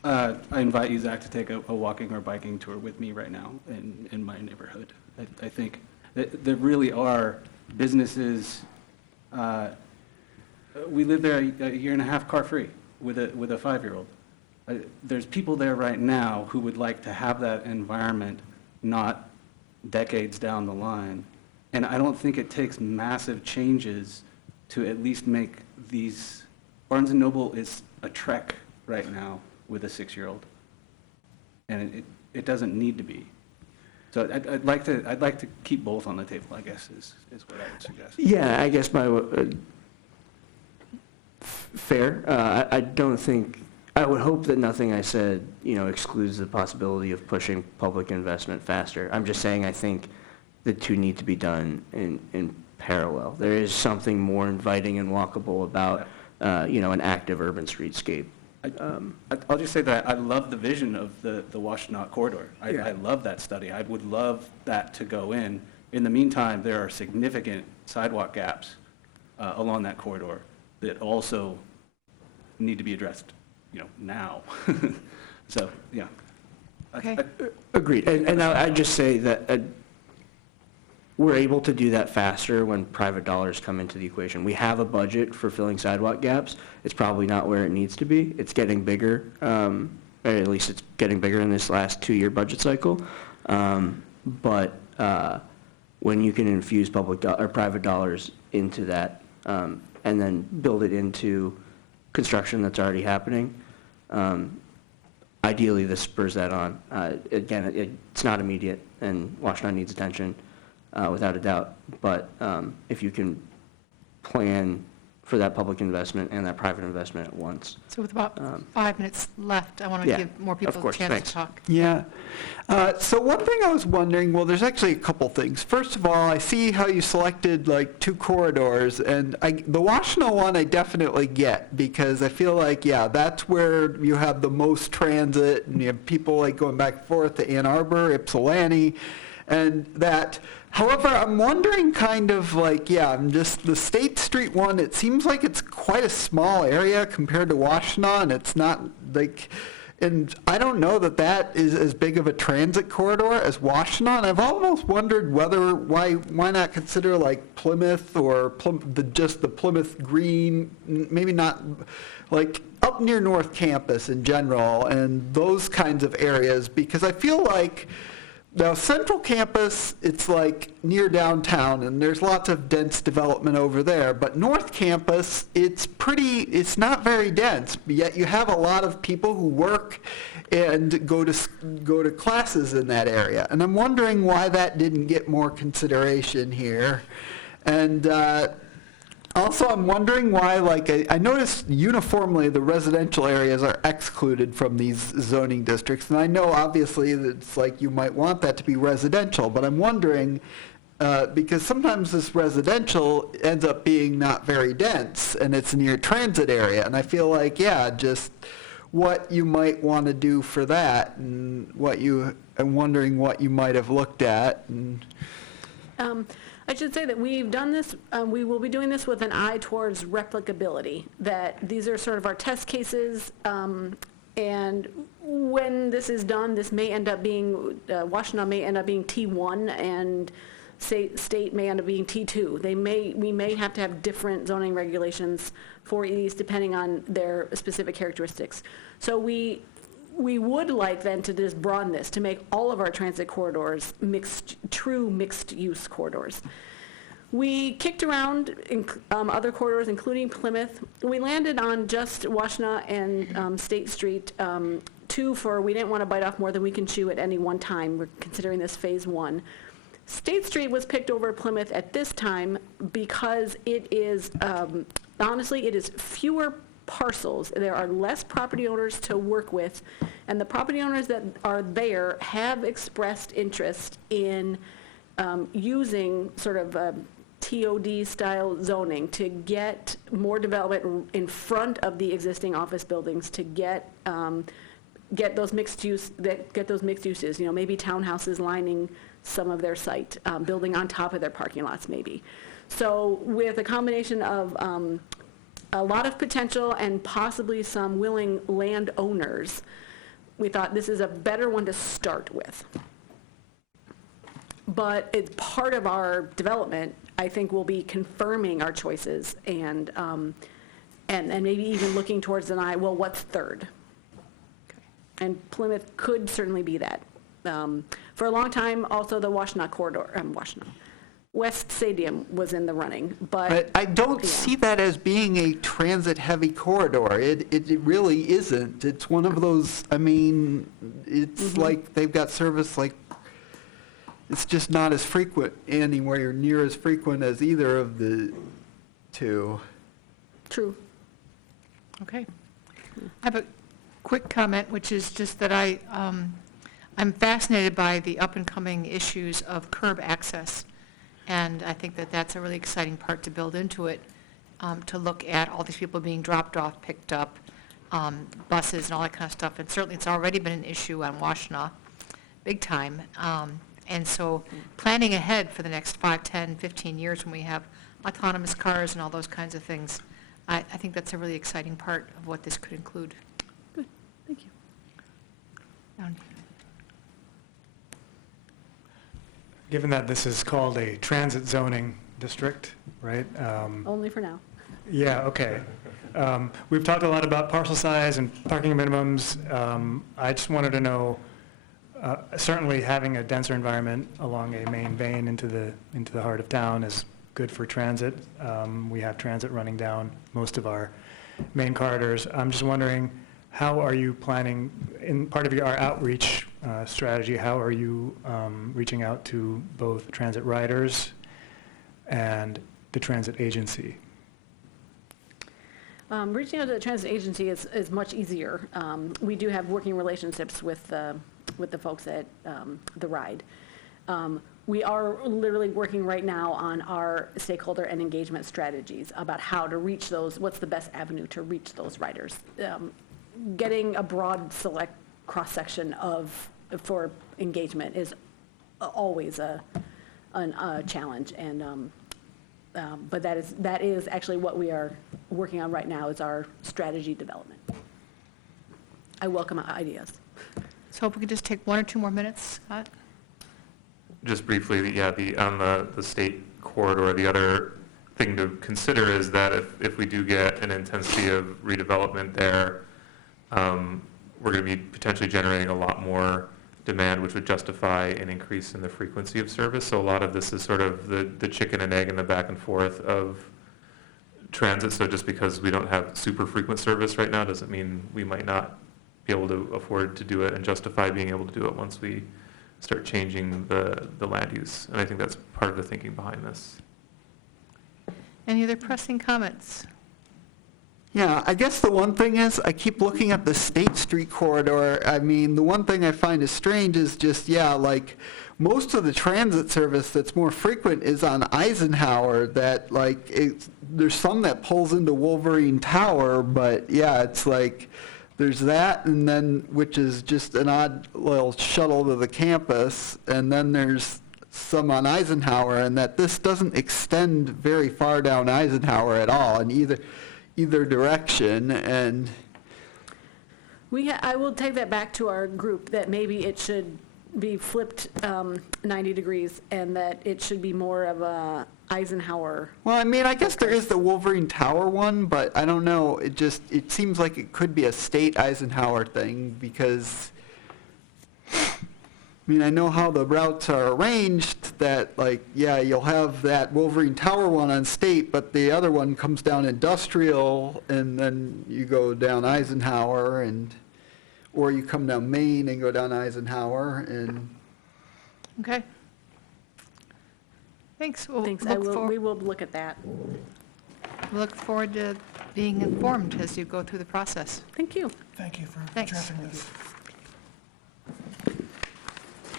I invite you, Zach, to take a walking or biking tour with me right now in my neighborhood. I think that there really are businesses. We live there a year and a half car-free with a 5-year-old. There's people there right now who would like to have that environment, not decades down the line. And I don't think it takes massive changes to at least make these. Barnes & Noble is a trek right now with a 6-year-old. And it doesn't need to be. So I'd like to keep both on the table, I guess, is what I would suggest. Yeah, I guess my, fair. I don't think, I would hope that nothing I said, you know, excludes the possibility of pushing public investment faster. I'm just saying I think the two need to be done in parallel. There is something more inviting and walkable about, you know, an active urban streetscape. I'll just say that I love the vision of the Washtenaw corridor. Yeah. I love that study. I would love that to go in. In the meantime, there are significant sidewalk gaps along that corridor that also need to be addressed, you know, now. So, yeah. Okay. Agreed. And I'd just say that we're able to do that faster when private dollars come into the equation. We have a budget for filling sidewalk gaps. It's probably not where it needs to be. It's getting bigger, or at least it's getting bigger in this last 2-year budget cycle. But when you can infuse public or private dollars into that and then build it into construction that's already happening, ideally this spurs that on. Again, it's not immediate, and Washtenaw needs attention. Without a doubt, but if you can plan for that public investment and that private investment at once. So with about 5 minutes left, I want to Yeah, give more people a course, chance thanks. to talk. Yeah. So one thing I was wondering, well, there's actually a couple things. First of all, I see how you selected like 2 corridors, and the Washtenaw one I definitely get, because I feel like, yeah, that's where you have the most transit, and you have people like going back and forth to Ann Arbor, Ypsilanti, and that. However, I'm wondering kind of like, yeah, I'm just, the State Street one, it seems like it's quite a small area compared to Washtenaw, and it's not like, and I don't know that that is as big of a transit corridor as Washtenaw, and I've almost wondered whether, why not consider like Plymouth or just the Plymouth Green, maybe not, like up near North Campus in general, and those kinds of areas, because I feel like, now, Central Campus, it's like near downtown, and there's lots of dense development over there. But North Campus, it's not very dense, but yet you have a lot of people who work and go to classes in that area. And I'm wondering why that didn't get more consideration here. And also, I'm wondering why, like, I noticed uniformly the residential areas are excluded from these zoning districts. And I know, obviously, that it's like you might want that to be residential, but I'm wondering, because sometimes this residential ends up being not very dense, and it's near transit area. And I feel like, yeah, just what you might want to do for that, and I'm wondering what you might have looked at. And I should say that we've done this, we will be doing this with an eye towards replicability, that these are sort of our test cases, and when this is done, this may end up being, Washtenaw may end up being T1, and state may end up being T2. We may have to have different zoning regulations for these depending on their specific characteristics. So we would like then to just broaden this, to make all of our transit corridors true mixed-use corridors. We kicked around other corridors, including Plymouth. We landed on just Washtenaw and State Street, we didn't want to bite off more than we can chew at any one time. We're considering this phase 1. State Street was picked over Plymouth at this time because it is, honestly, it is fewer parcels. There are less property owners to work with, and the property owners that are there have expressed interest in using sort of TOD-style zoning to get more development in front of the existing office buildings, to get those mixed uses, maybe townhouses lining some of their site, building on top of their parking lots maybe. So with a combination of a lot of potential and possibly some willing landowners, we thought this is a better one to start with. But it's part of our development, I think we'll be confirming our choices and maybe even looking towards an eye, well, what's third? And Plymouth could certainly be that. For a long time, also the Washtenaw corridor, West Stadium was in the running, but I don't see that as being a transit-heavy corridor. It really isn't. It's one of those, I mean, it's like they've got service like, it's just not as frequent, anywhere near as frequent as either of the two. True. Okay. I have a quick comment, which is just that I'm fascinated by the up-and-coming issues of curb access. And I think that that's a really exciting part to build into it, to look at all these people being dropped off, picked up, buses and all that kind of stuff. And certainly it's already been an issue on Washtenaw, big time. And so planning ahead for the next 5, 10, 15 years when we have autonomous cars and all those kinds of things, I think that's a really exciting part of what this could include. Good, thank you. Down. Given that this is called a transit zoning district, right? Only for now. Yeah, okay. We've talked a lot about parcel size and parking minimums. I just wanted to know, certainly having a denser environment along a main vein into the heart of town is good for transit. We have transit running down most of our main corridors. I'm just wondering, how are you planning, in part of our outreach strategy, how are you reaching out to both transit riders and the transit agency? Reaching out to the transit agency is much easier. We do have working relationships with the folks at the ride. We are literally working right now on our stakeholder and engagement strategies about how to reach those, what's the best avenue to reach those riders. Getting a broad select cross-section for engagement is always a challenge, and but that is actually what we are working on right now, is our strategy development. I welcome ideas. So if we could just take 1 or 2 more minutes, Scott? Just briefly, on the state corridor, the other thing to consider is that if we do get an intensity of redevelopment there, we're going to be potentially generating a lot more demand, which would justify an increase in the frequency of service. So a lot of this is sort of the chicken and egg and the back and forth of transit. So just because we don't have super frequent service right now doesn't mean we might not be able to afford to do it and justify being able to do it once we start changing the land use. And I think that's part of the thinking behind this. Any other pressing comments? Yeah, I guess the one thing is, I keep looking at the State Street corridor. I mean, the one thing I find is strange is just, like, most of the transit service that's more frequent is on Eisenhower, that, like, there's some that pulls into Wolverine Tower, but, it's like, there's that, and then, which is just an odd little shuttle to the campus, and then there's some on Eisenhower, and that this doesn't extend very far down Eisenhower at all in either direction. And I will take that back to our group, that maybe it should be flipped 90 degrees, and that it should be more of a Eisenhower. Well, I mean, I guess there is the Wolverine Tower one, but I don't know, it seems like it could be a state Eisenhower thing, because, I mean, I know how the routes are arranged, that, like, you'll have that Wolverine Tower one on State, but the other one comes down Industrial, and then you go down Eisenhower, or you come down Main and go down Eisenhower, and... Okay. Thanks. Thanks, we will look at that. We look forward to being informed as you go through the process. Thank you. Thank you for Thanks. addressing this.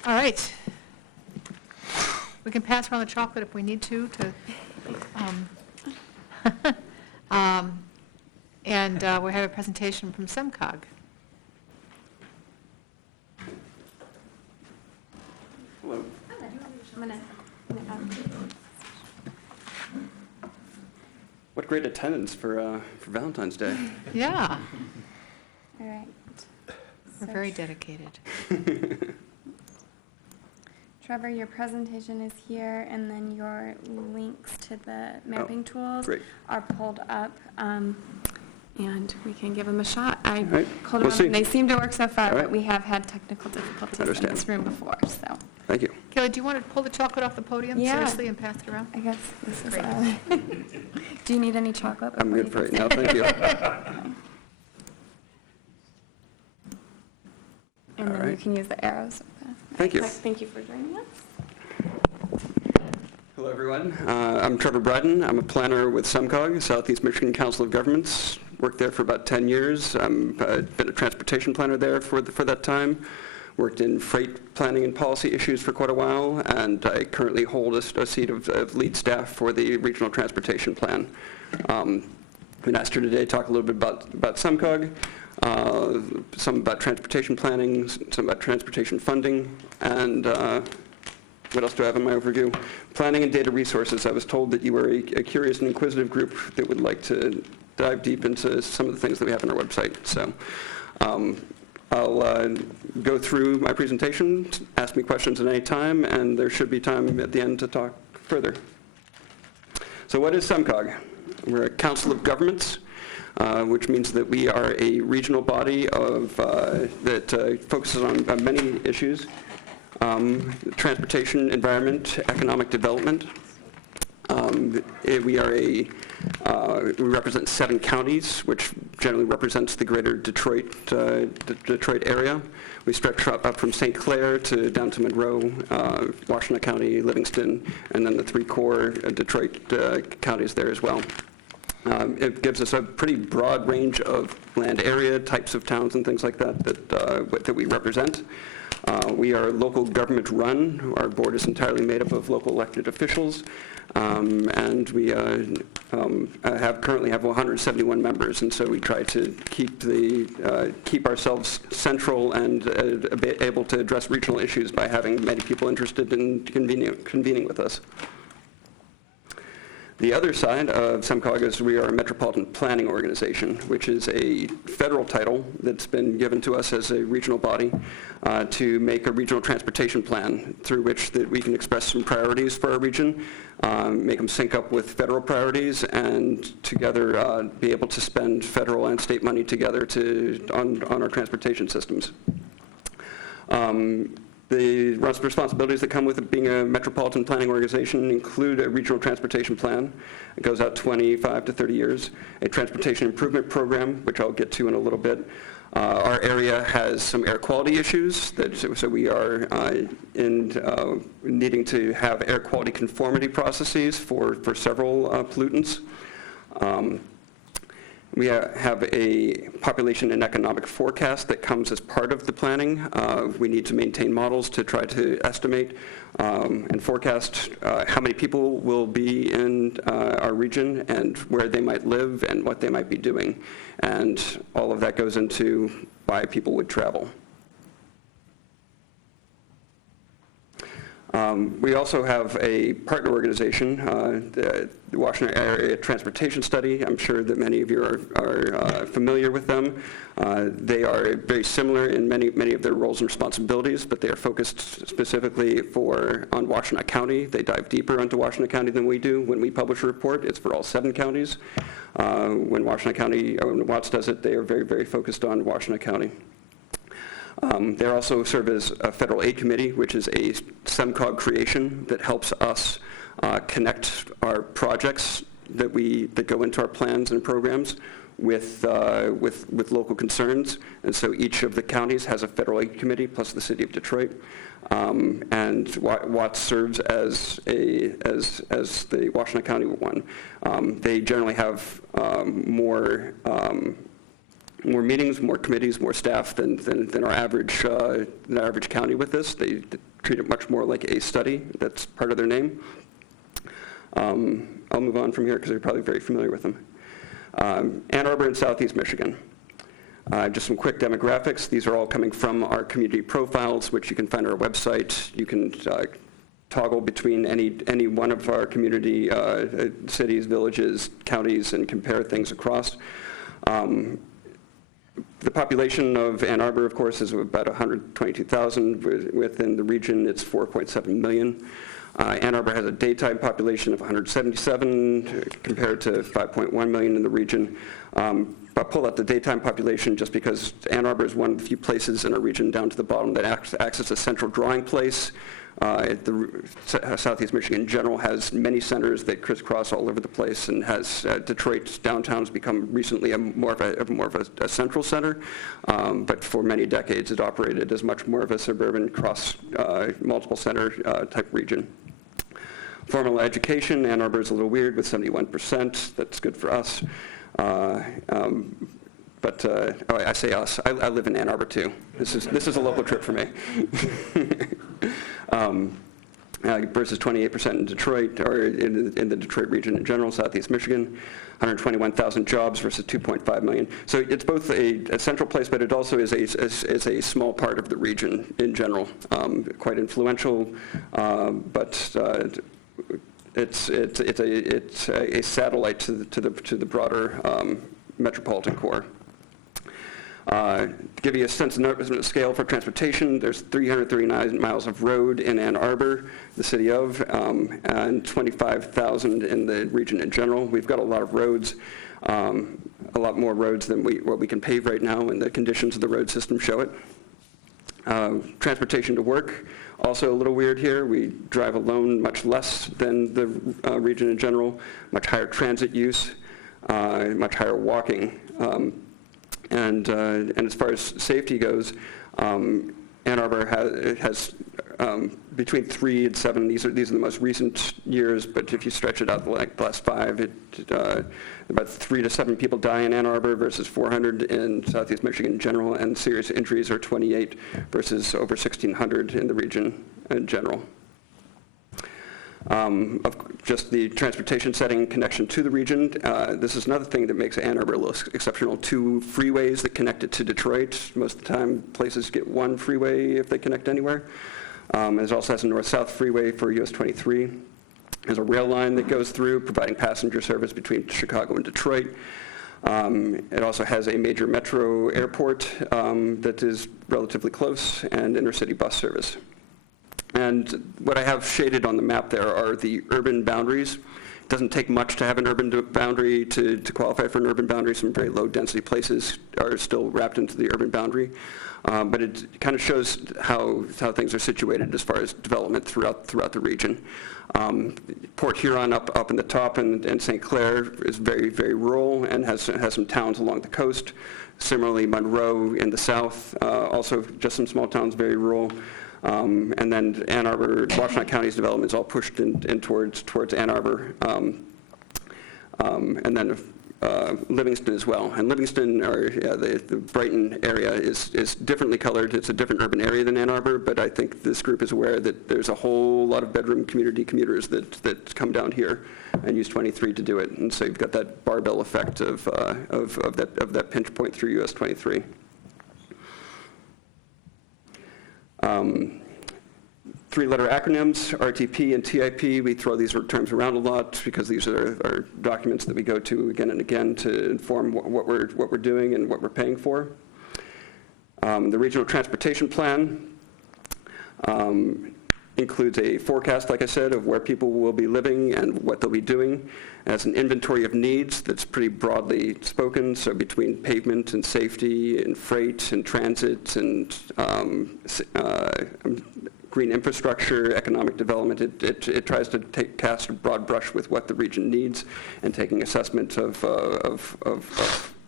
All right. We can pass around the chocolate if we need to and we have a presentation from SEMCOG. Hello. What great attendance for Valentine's Day. Yeah, All right. we're very dedicated. Trevor, your presentation is here, and then your links to the mapping tools great. are pulled up, and we can give them a shot. I right. pulled We'll them up, see. and they seem to work so far, All right. but we have had technical difficulties in Understand. this room before, so Thank you. Kelly, do you want to pull the chocolate off the podium, Yeah. seriously, and pass it around? I guess this is, Great. do you need any chocolate? I'm before good you for right get now, thank you. And All then you right. can use the arrows. Thank you. Thank you for joining us. Hello, everyone. I'm Trevor Bryden. I'm a planner with SEMCOG, Southeast Michigan Council of Governments. Worked there for about 10 years. I've been a transportation planner there for that time. Worked in freight planning and policy issues for quite a while, and I currently hold a seat of lead staff for the regional transportation plan. I've been asked here today to talk a little bit about SEMCOG, some about transportation planning, some about transportation funding, and what else do I have in my overview? Planning and data resources. I was told that you were a curious and inquisitive group that would like to dive deep into some of the things that we have on our website. So I'll go through my presentation, ask me questions at any time, and there should be time at the end to talk further. So what is SEMCOG? We're a council of governments, which means that we are a regional body that focuses on many issues. Transportation, environment, economic development. We represent 7 counties, which generally represents the greater Detroit area. We stretch up from St. Clair to down to Monroe, Washington County, Livingston, and then the 3 core Detroit counties there as well. It gives us a pretty broad range of land area, types of towns and things like that we represent. We are local government run. Our board is entirely made up of local elected officials. And we currently have 171 members, and so we try to keep ourselves central and able to address regional issues by having many people interested in convening with us. The other side of SEMCOG is we are a metropolitan planning organization, which is a federal title that's been given to us as a regional body to make a regional transportation plan through which that we can express some priorities for our region, make them sync up with federal priorities, and together be able to spend federal and state money together on our transportation systems. The responsibilities that come with it being a metropolitan planning organization include a regional transportation plan. It goes out 25 to 30 years. A transportation improvement program, which I'll get to in a little bit. Our area has some air quality issues, so we are needing to have air quality conformity processes for several pollutants. We have a population and economic forecast that comes as part of the planning. We need to maintain models to try to estimate and forecast how many people will be in our region and where they might live and what they might be doing. And all of that goes into why people would travel. We also have a partner organization, the Washington Area Transportation Study. I'm sure that many of you are familiar with them. They are very similar in many of their roles and responsibilities, but they are focused specifically on Washtenaw County. They dive deeper into Washtenaw County than we do. When we publish a report, it's for all 7 counties. When Washtenaw County, or when Watts does it, they are very, very focused on Washtenaw County. They also serve as a federal aid committee, which is a SEMCOG creation that helps us connect our projects that go into our plans and programs with local concerns. And so each of the counties has a federal aid committee, plus the city of Detroit. And Watts serves as the Washtenaw County one. They generally have more meetings, more committees, more staff than our average county with this. They treat it much more like a study. That's part of their name. I'll move on from here because you're probably very familiar with them. Ann Arbor and Southeast Michigan. Just some quick demographics. These are all coming from our community profiles, which you can find on our website. You can toggle between any one of our community cities, villages, counties, and compare things across. The population of Ann Arbor, of course, is about 122,000. Within the region, it's 4.7 million. Ann Arbor has a daytime population of 177 compared to 5.1 million in the region. I'll pull out the daytime population just because Ann Arbor is one of the few places in our region down to the bottom that acts as a central drawing place. Southeast Michigan in general has many centers that crisscross all over the place, and has Detroit's downtown has become recently more of a central center, but for many decades it operated as much more of a suburban multiple center type region. Formal education, Ann Arbor is a little weird with 71%. That's good for us. But I say us. I live in Ann Arbor too. This is a local trip for me. Versus 28% in Detroit, or in the Detroit region in general, Southeast Michigan, 121,000 jobs versus 2.5 million. So it's both a central place, but it also is a small part of the region in general. Quite influential, but it's a satellite to the broader metropolitan core. To give you a sense of scale for transportation, there's 339 miles of road in Ann Arbor, the city of, and 25,000 in the region in general. We've got a lot of roads, a lot more roads than what we can pave right now, and the conditions of the road system show it. Transportation to work, also a little weird here. We drive alone much less than the region in general, much higher transit use, much higher walking. And as far as safety goes, Ann Arbor has between 3 and 7. These are the most recent years, but if you stretch it out like the last 5, about 3 to 7 people die in Ann Arbor versus 400 in Southeast Michigan in general, and serious injuries are 28 versus over 1,600 in the region in general. Just the transportation setting connection to the region. This is another thing that makes Ann Arbor a little exceptional. 2 freeways that connect it to Detroit. Most of the time, places get 1 freeway if they connect anywhere. It also has a north-south freeway for US 23. There's a rail line that goes through, providing passenger service between Chicago and Detroit. It also has a major metro airport that is relatively close, and intercity bus service. And what I have shaded on the map there are the urban boundaries. It doesn't take much to have an urban boundary to qualify for an urban boundary. Some very low-density places are still wrapped into the urban boundary. But it kind of shows how things are situated as far as development throughout the region. Port Huron up in the top, and St. Clair is very, very rural and has some towns along the coast. Similarly, Monroe in the south, also just some small towns, very rural. And then Ann Arbor, Washtenaw County's development is all pushed in towards Ann Arbor. And then Livingston as well. And Livingston, the Brighton area is differently colored. It's a different urban area than Ann Arbor, but I think this group is aware that there's a whole lot of bedroom community commuters that come down here and use 23 to do it. And so you've got that barbell effect of that pinch point through US 23. 3-letter acronyms, RTP and TIP. We throw these terms around a lot because these are documents that we go to again and again to inform what we're doing and what we're paying for. The Regional Transportation Plan includes a forecast, like I said, of where people will be living and what they'll be doing. As an inventory of needs that's pretty broadly spoken, so between pavement and safety and freight and transit and green infrastructure, economic development. It tries to cast a broad brush with what the region needs and taking assessment of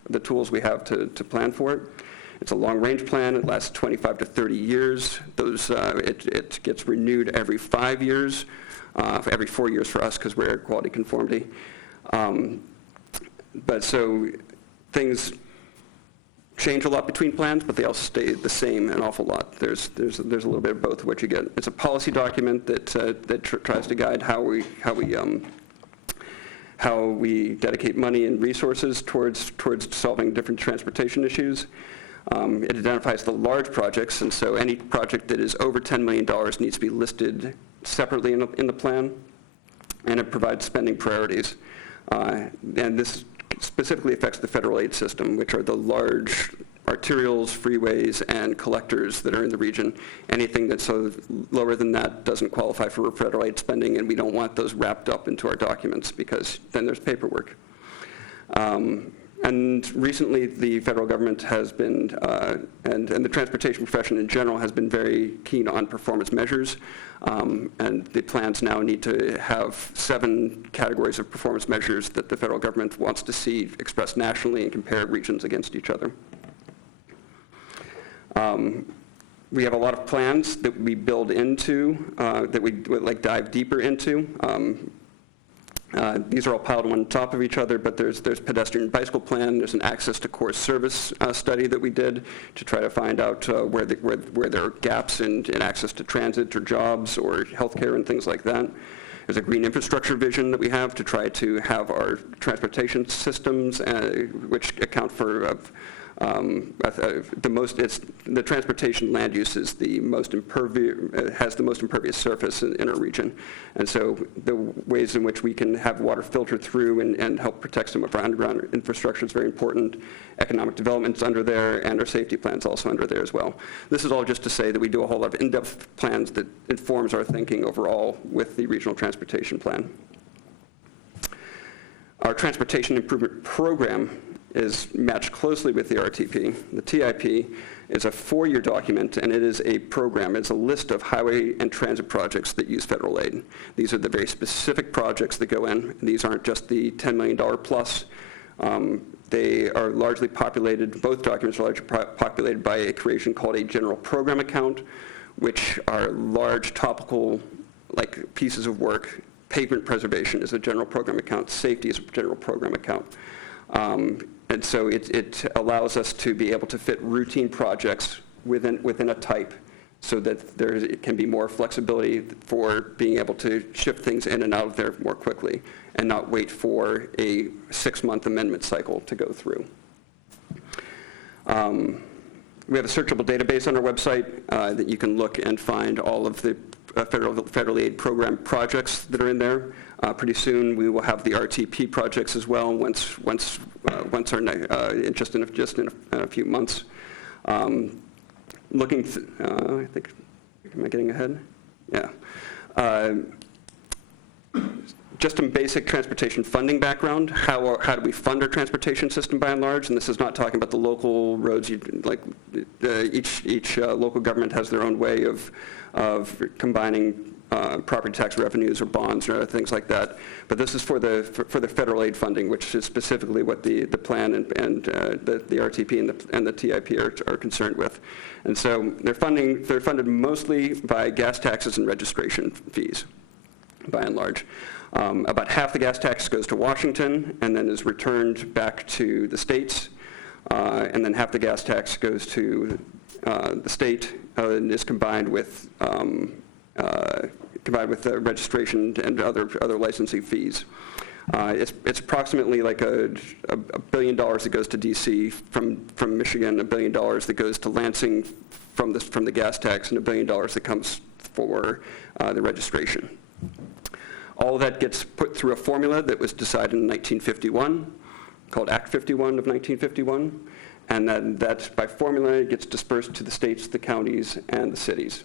the tools we have to plan for it. It's a long-range plan. It lasts 25 to 30 years. It gets renewed every 5 years, every 4 years for us because we're at quality conformity. But so things change a lot between plans, but they all stay the same an awful lot. There's a little bit of both of what you get. It's a policy document that tries to guide how we dedicate money and resources towards solving different transportation issues. It identifies the large projects, and so any project that is over $10 million needs to be listed separately in the plan, and it provides spending priorities. And this specifically affects the federal aid system, which are the large arterials, freeways, and collectors that are in the region. Anything that's lower than that doesn't qualify for federal aid spending, and we don't want those wrapped up into our documents because then there's paperwork. And recently, the federal government has been, and the transportation profession in general, has been very keen on performance measures. And the plans now need to have 7 categories of performance measures that the federal government wants to see expressed nationally and compare regions against each other. We have a lot of plans that we build into, that we dive deeper into. These are all piled on top of each other, but there's pedestrian and bicycle plan. There's an access to core service study that we did to try to find out where there are gaps in access to transit or jobs or healthcare and things like that. There's a green infrastructure vision that we have to try to have our transportation systems, which account for the transportation land use is the most has the most impervious surface in our region. And so the ways in which we can have water filter through and help protect some of our underground infrastructure is very important. Economic development is under there, and our safety plan is also under there as well. This is all just to say that we do a whole lot of in-depth plans that informs our thinking overall with the regional transportation plan. Our transportation improvement program is matched closely with the RTP. The TIP is a 4-year document, and it is a program. It's a list of highway and transit projects that use federal aid. These are the very specific projects that go in. These aren't just the $10 million plus. They are largely populated, both documents are largely populated by a creation called a general program account, which are large topical like pieces of work. Pavement preservation is a general program account. Safety is a general program account. And so it allows us to be able to fit routine projects within a type so that it can be more flexibility for being able to shift things in and out of there more quickly and not wait for a 6-month amendment cycle to go through. We have a searchable database on our website that you can look and find all of the federal aid program projects that are in there. Pretty soon we will have the RTP projects as well. Once just in a few months. I think, am I getting ahead? Yeah. Just some basic transportation funding background. How do we fund our transportation system by and large? And this is not talking about the local roads. Each local government has their own way of combining property tax revenues or bonds or other things like that. But this is for the federal aid funding, which is specifically what the plan and the RTP and the TIP are concerned with. And so they're funded mostly by gas taxes and registration fees, by and large. About half the gas tax goes to Washington and then is returned back to the states, and then half the gas tax goes to the state and is combined with registration and other licensing fees. It's approximately like a $1 billion that goes to DC from Michigan, $1 billion that goes to Lansing from the gas tax, and $1 billion that comes for the registration. All of that gets put through a formula that was decided in 1951, called Act 51 of 1951, and then that by formula gets dispersed to the states, the counties, and the cities.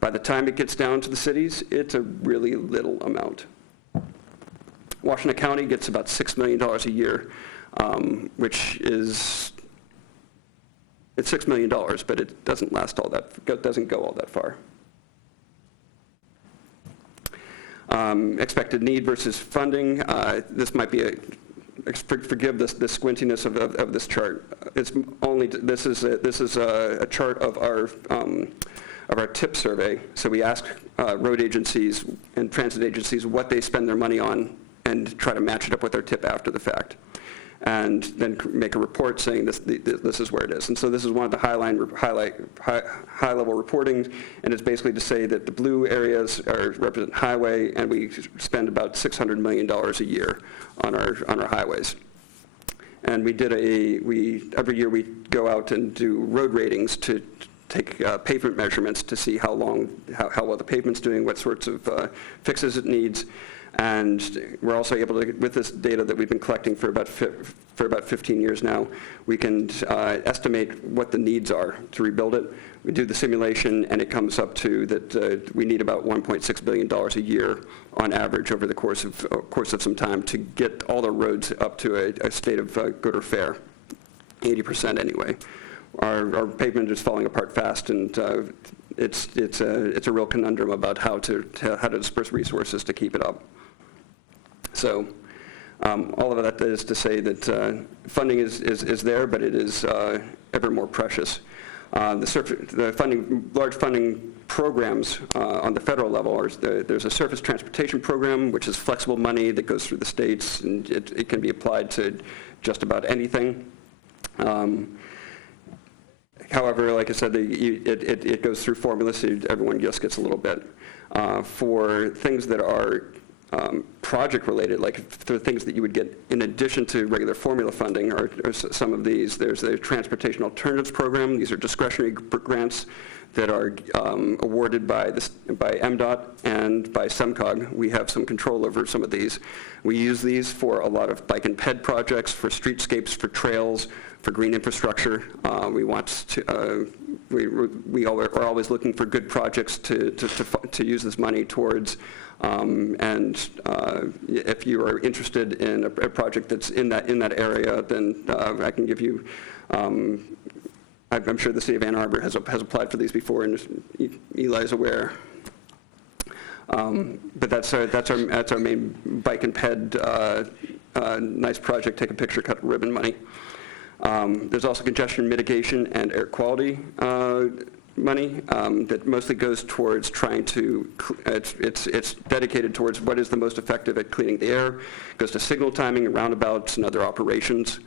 By the time it gets down to the cities, it's a really little amount. Washington County gets about $6 million a year, which is, it's $6 million, but it doesn't doesn't go all that far. Expected need versus funding. This might be forgive the squintiness of this chart. This is a chart of our TIP survey. So we ask road agencies and transit agencies what they spend their money on and try to match it up with their TIP after the fact. And then make a report saying this is where it is. And so this is one of the high-level reporting, and it's basically to say that the blue areas represent highway, and we spend about $600 million a year on our highways. And every year we go out and do road ratings to take pavement measurements to see how well the pavement's doing, what sorts of fixes it needs. And we're also able to, with this data that we've been collecting for about 15 years now, we can estimate what the needs are to rebuild it. We do the simulation, and it comes up to that we need about $1.6 billion a year on average over the course of some time to get all the roads up to a state of good or fair, 80% anyway. Our pavement is falling apart fast, and it's a real conundrum about how to disperse resources to keep it up. So all of that is to say that funding is there, but it is ever more precious. Large funding programs on the federal level there's a surface transportation program, which is flexible money that goes through the states, and it can be applied to just about anything. However, like I said, it goes through formulas, so everyone just gets a little bit. For things that are project-related, like the things that you would get in addition to regular formula funding, or some of these, there's the Transportation Alternatives Program. These are discretionary grants that are awarded by MDOT and by SEMCOG. We have some control over some of these. We use these for a lot of bike and ped projects, for streetscapes, for trails, for green infrastructure. We are always looking for good projects to use this money towards. And if you are interested in a project that's in that area, then I can give you. I'm sure the city of Ann Arbor has applied for these before, and Eli's aware. But that's our main bike and ped nice project. Take a picture, cut a ribbon money. There's also congestion mitigation and air quality money that mostly goes towards trying to, it's dedicated towards what is the most effective at cleaning the air. It goes to signal timing, roundabouts, and other operations.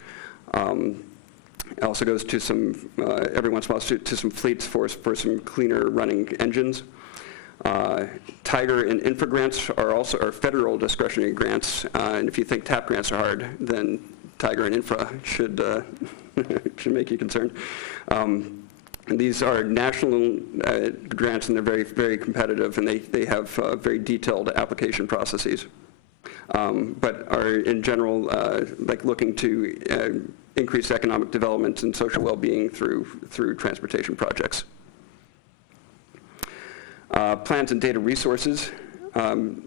It also goes to some, every once in a while, to some fleets for some cleaner running engines. Tiger and infra grants are federal discretionary grants, and if you think TAP grants are hard, then Tiger and infra should should make you concerned. And these are national grants, and they're very, very competitive, and they have very detailed application processes. But are in general like looking to increase economic development and social well-being through transportation projects. Plans and data resources. I'll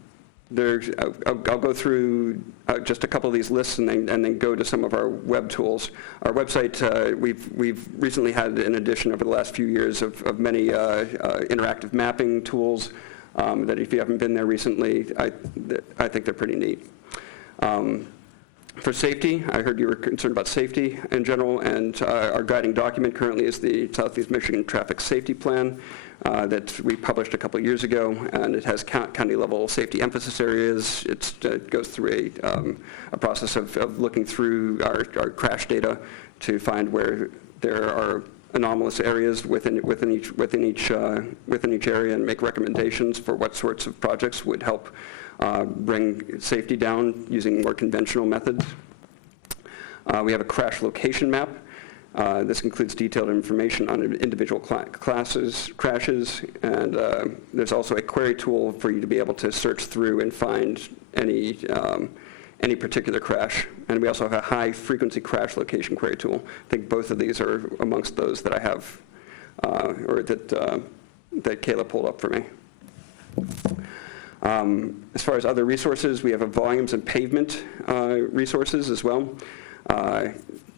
go through just a couple of these lists and then go to some of our web tools. Our website, we've recently had an addition over the last few years of many interactive mapping tools that if you haven't been there recently, I think they're pretty neat. For safety, I heard you were concerned about safety in general, and our guiding document currently is the Southeast Michigan Traffic Safety Plan that we published a couple of years ago, and it has county-level safety emphasis areas. It goes through a process of looking through our crash data to find where there are anomalous areas within each area and make recommendations for what sorts of projects would help bring safety down using more conventional methods. We have a crash location map. This includes detailed information on individual crashes, and there's also a query tool for you to be able to search through and find any particular crash. And we also have a high-frequency crash location query tool. I think both of these are amongst those that I have, or that Kayla pulled up for me. As far as other resources, we have a volumes and pavement resources as well.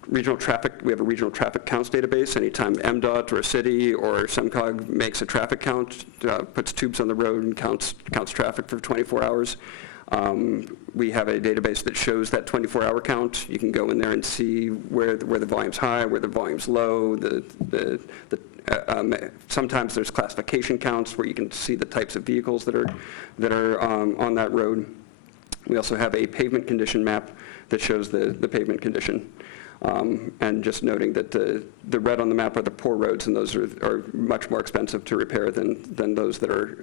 Regional traffic, we have a regional traffic counts database. Anytime MDOT or a city or SEMCOG makes a traffic count, puts tubes on the road and counts traffic for 24 hours. We have a database that shows that 24-hour count. You can go in there and see where the volume's high, where the volume's low. Sometimes there's classification counts where you can see the types of vehicles that are on that road. We also have a pavement condition map that shows the pavement condition. And just noting that the red on the map are the poor roads, and those are much more expensive to repair than those that are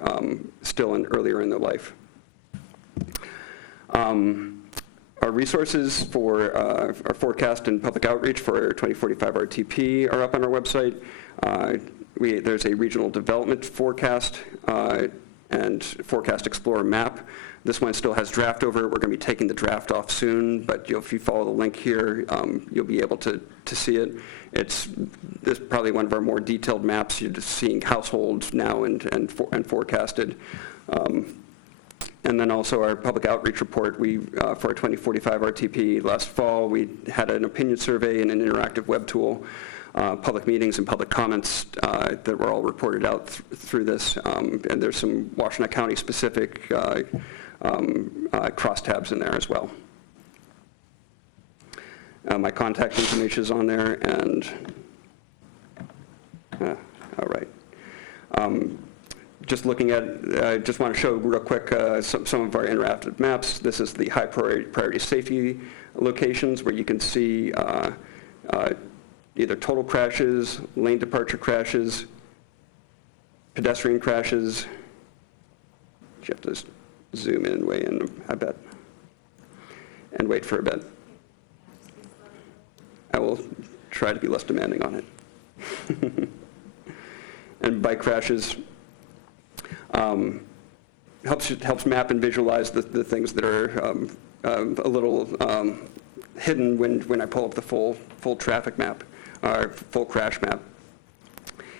still earlier in their life. Our resources for our forecast and public outreach for our 2045 RTP are up on our website. There's a regional development forecast and forecast explorer map. This one still has draft over it. We're going to be taking the draft off soon, but if you follow the link here, you'll be able to see it. It's probably one of our more detailed maps. You're just seeing households now and forecasted. And then also our public outreach report. For our 2045 RTP last fall, we had an opinion survey and an interactive web tool, public meetings and public comments that were all reported out through this. And there's some Washtenaw County specific crosstabs in there as well. My contact information is on there, and all right. Just looking at, just want to show real quick some of our interactive maps. This is the high priority safety locations where you can see either total crashes, lane departure crashes, pedestrian crashes. You have to zoom in, way in, I bet, and wait for a bit. I will try to be less demanding on it. And bike crashes. Helps map and visualize the things that are a little hidden when I pull up the full traffic map, or full crash map.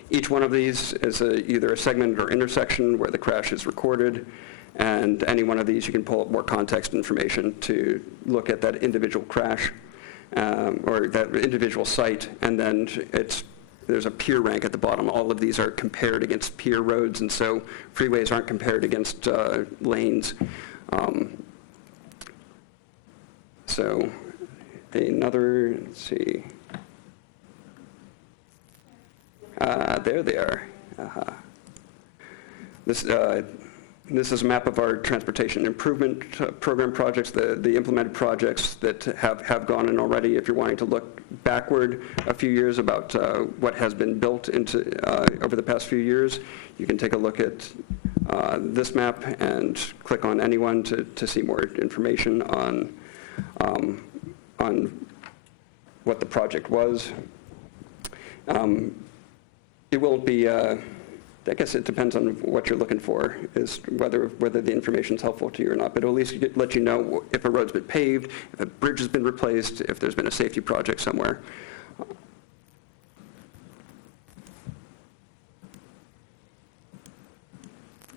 Each one of these is either a segment or intersection where the crash is recorded, and any one of these you can pull up more context information to look at that individual crash or that individual site, and then there's a peer rank at the bottom. All of these are compared against peer roads, and so freeways aren't compared against lanes. So let's see. There they are. This is a map of our transportation improvement program projects, the implemented projects that have gone in already. If you're wanting to look backward a few years about what has been built into over the past few years, you can take a look at this map and click on anyone to see more information on what the project was. It will be, I guess it depends on what you're looking for, is whether the information's helpful to you or not, but it'll at least let you know if a road's been paved, if a bridge has been replaced, if there's been a safety project somewhere.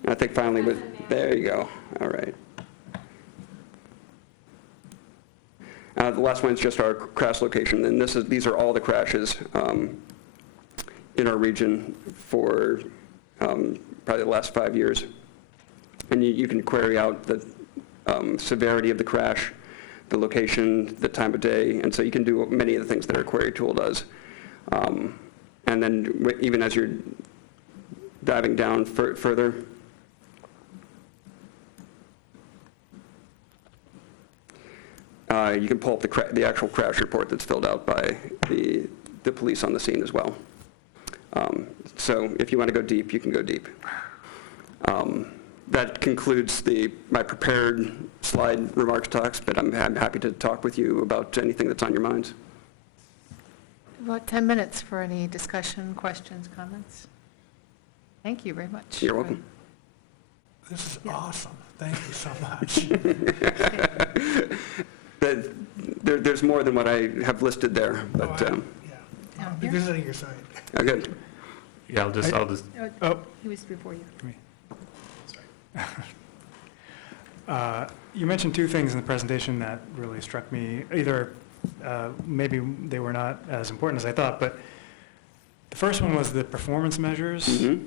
I think finally, there you go, all right. The last one is just our crash location, and these are all the crashes in our region for probably the last 5 years. And you can query out the severity of the crash, the location, the time of day, and so you can do many of the things that our query tool does. And then even as you're diving down further, you can pull up the actual crash report that's filled out by the police on the scene as well. So if you want to go deep, you can go deep. That concludes my prepared slide remarks talks, but I'm happy to talk with you about anything that's on your minds. About 10 minutes for any discussion, questions, comments. Thank you very much. You're welcome. This is awesome. Thank you so much. There's more than what I have listed there, but Yeah. I'll be visiting your site. good. Yeah, I'll just, Oh, he was before you. You mentioned two things in the presentation that really struck me. Either maybe they were not as important as I thought, but the first one was the performance measures. Mm-hmm.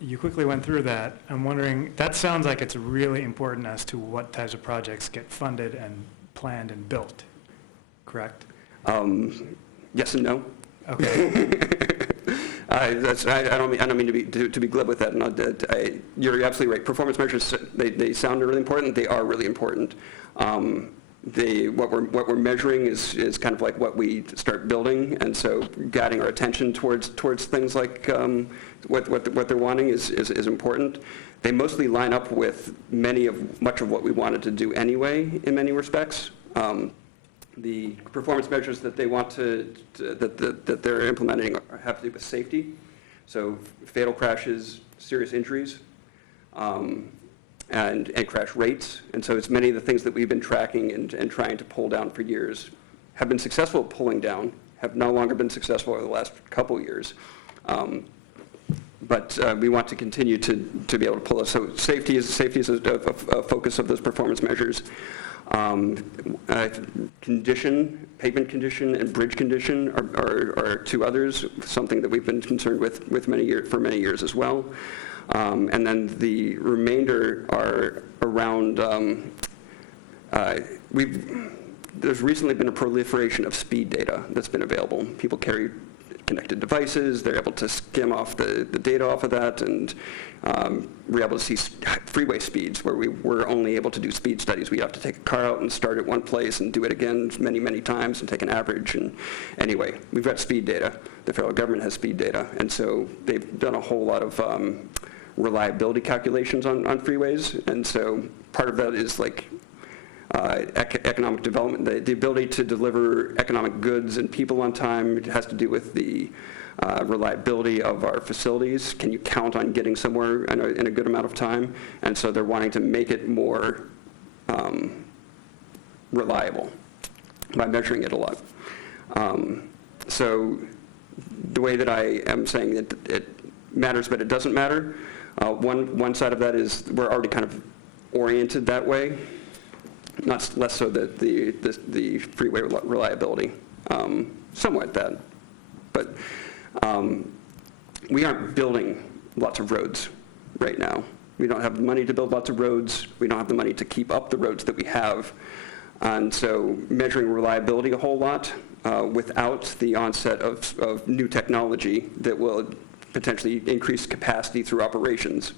You quickly went through that. I'm wondering, that sounds like it's really important as to what types of projects get funded and planned and built, correct? Yes and no. Okay. I don't mean to be glib with that. You're absolutely right. Performance measures, they sound really important. They are really important. What we're measuring is kind of like what we start building, and so guiding our attention towards things like what they're wanting is important. They mostly line up with much of what we wanted to do anyway, in many respects. The performance measures that they want that they're implementing have to do with safety, so fatal crashes, serious injuries, and crash rates. And so it's many of the things that we've been tracking and trying to pull down for years have been successful at pulling down, have no longer been successful over the last couple of years. But we want to continue to be able to pull us. So safety is a focus of those performance measures. Pavement condition, and bridge condition are two others, something that we've been concerned with for many years as well. And then the remainder are around, there's recently been a proliferation of speed data that's been available. People carry connected devices, they're able to skim off the data off of that, and we're able to see freeway speeds where we were only able to do speed studies. We have to take a car out and start at one place and do it again many, many times and take an average. And anyway, we've got speed data. The federal government has speed data, and so they've done a whole lot of reliability calculations on freeways, and so part of that is like economic development, the ability to deliver economic goods and people on time. It has to do with the reliability of our facilities. Can you count on getting somewhere in a good amount of time? And so they're wanting to make it more reliable by measuring it a lot. So the way that I am saying it matters, but it doesn't matter. One side of that is we're already kind of oriented that way. Less so the freeway reliability, somewhat that. But we aren't building lots of roads right now. We don't have the money to build lots of roads. We don't have the money to keep up the roads that we have. And so measuring reliability a whole lot without the onset of new technology that will potentially increase capacity through operations,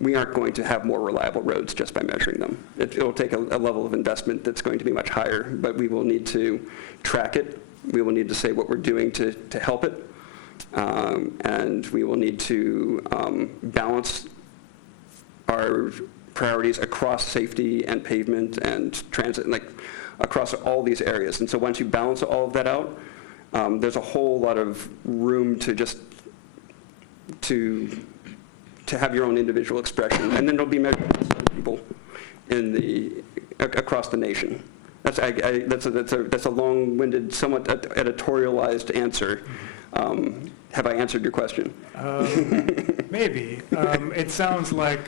we aren't going to have more reliable roads just by measuring them. It'll take a level of investment that's going to be much higher, but we will need to track it. We will need to say what we're doing to help it. And we will need to balance our priorities across safety and pavement and transit, like across all these areas. And so once you balance all of that out, there's a whole lot of room to just to have your own individual expression, and then it'll be measured by people across the nation. That's a long-winded, somewhat editorialized answer. Have I answered your question? Maybe. It sounds like,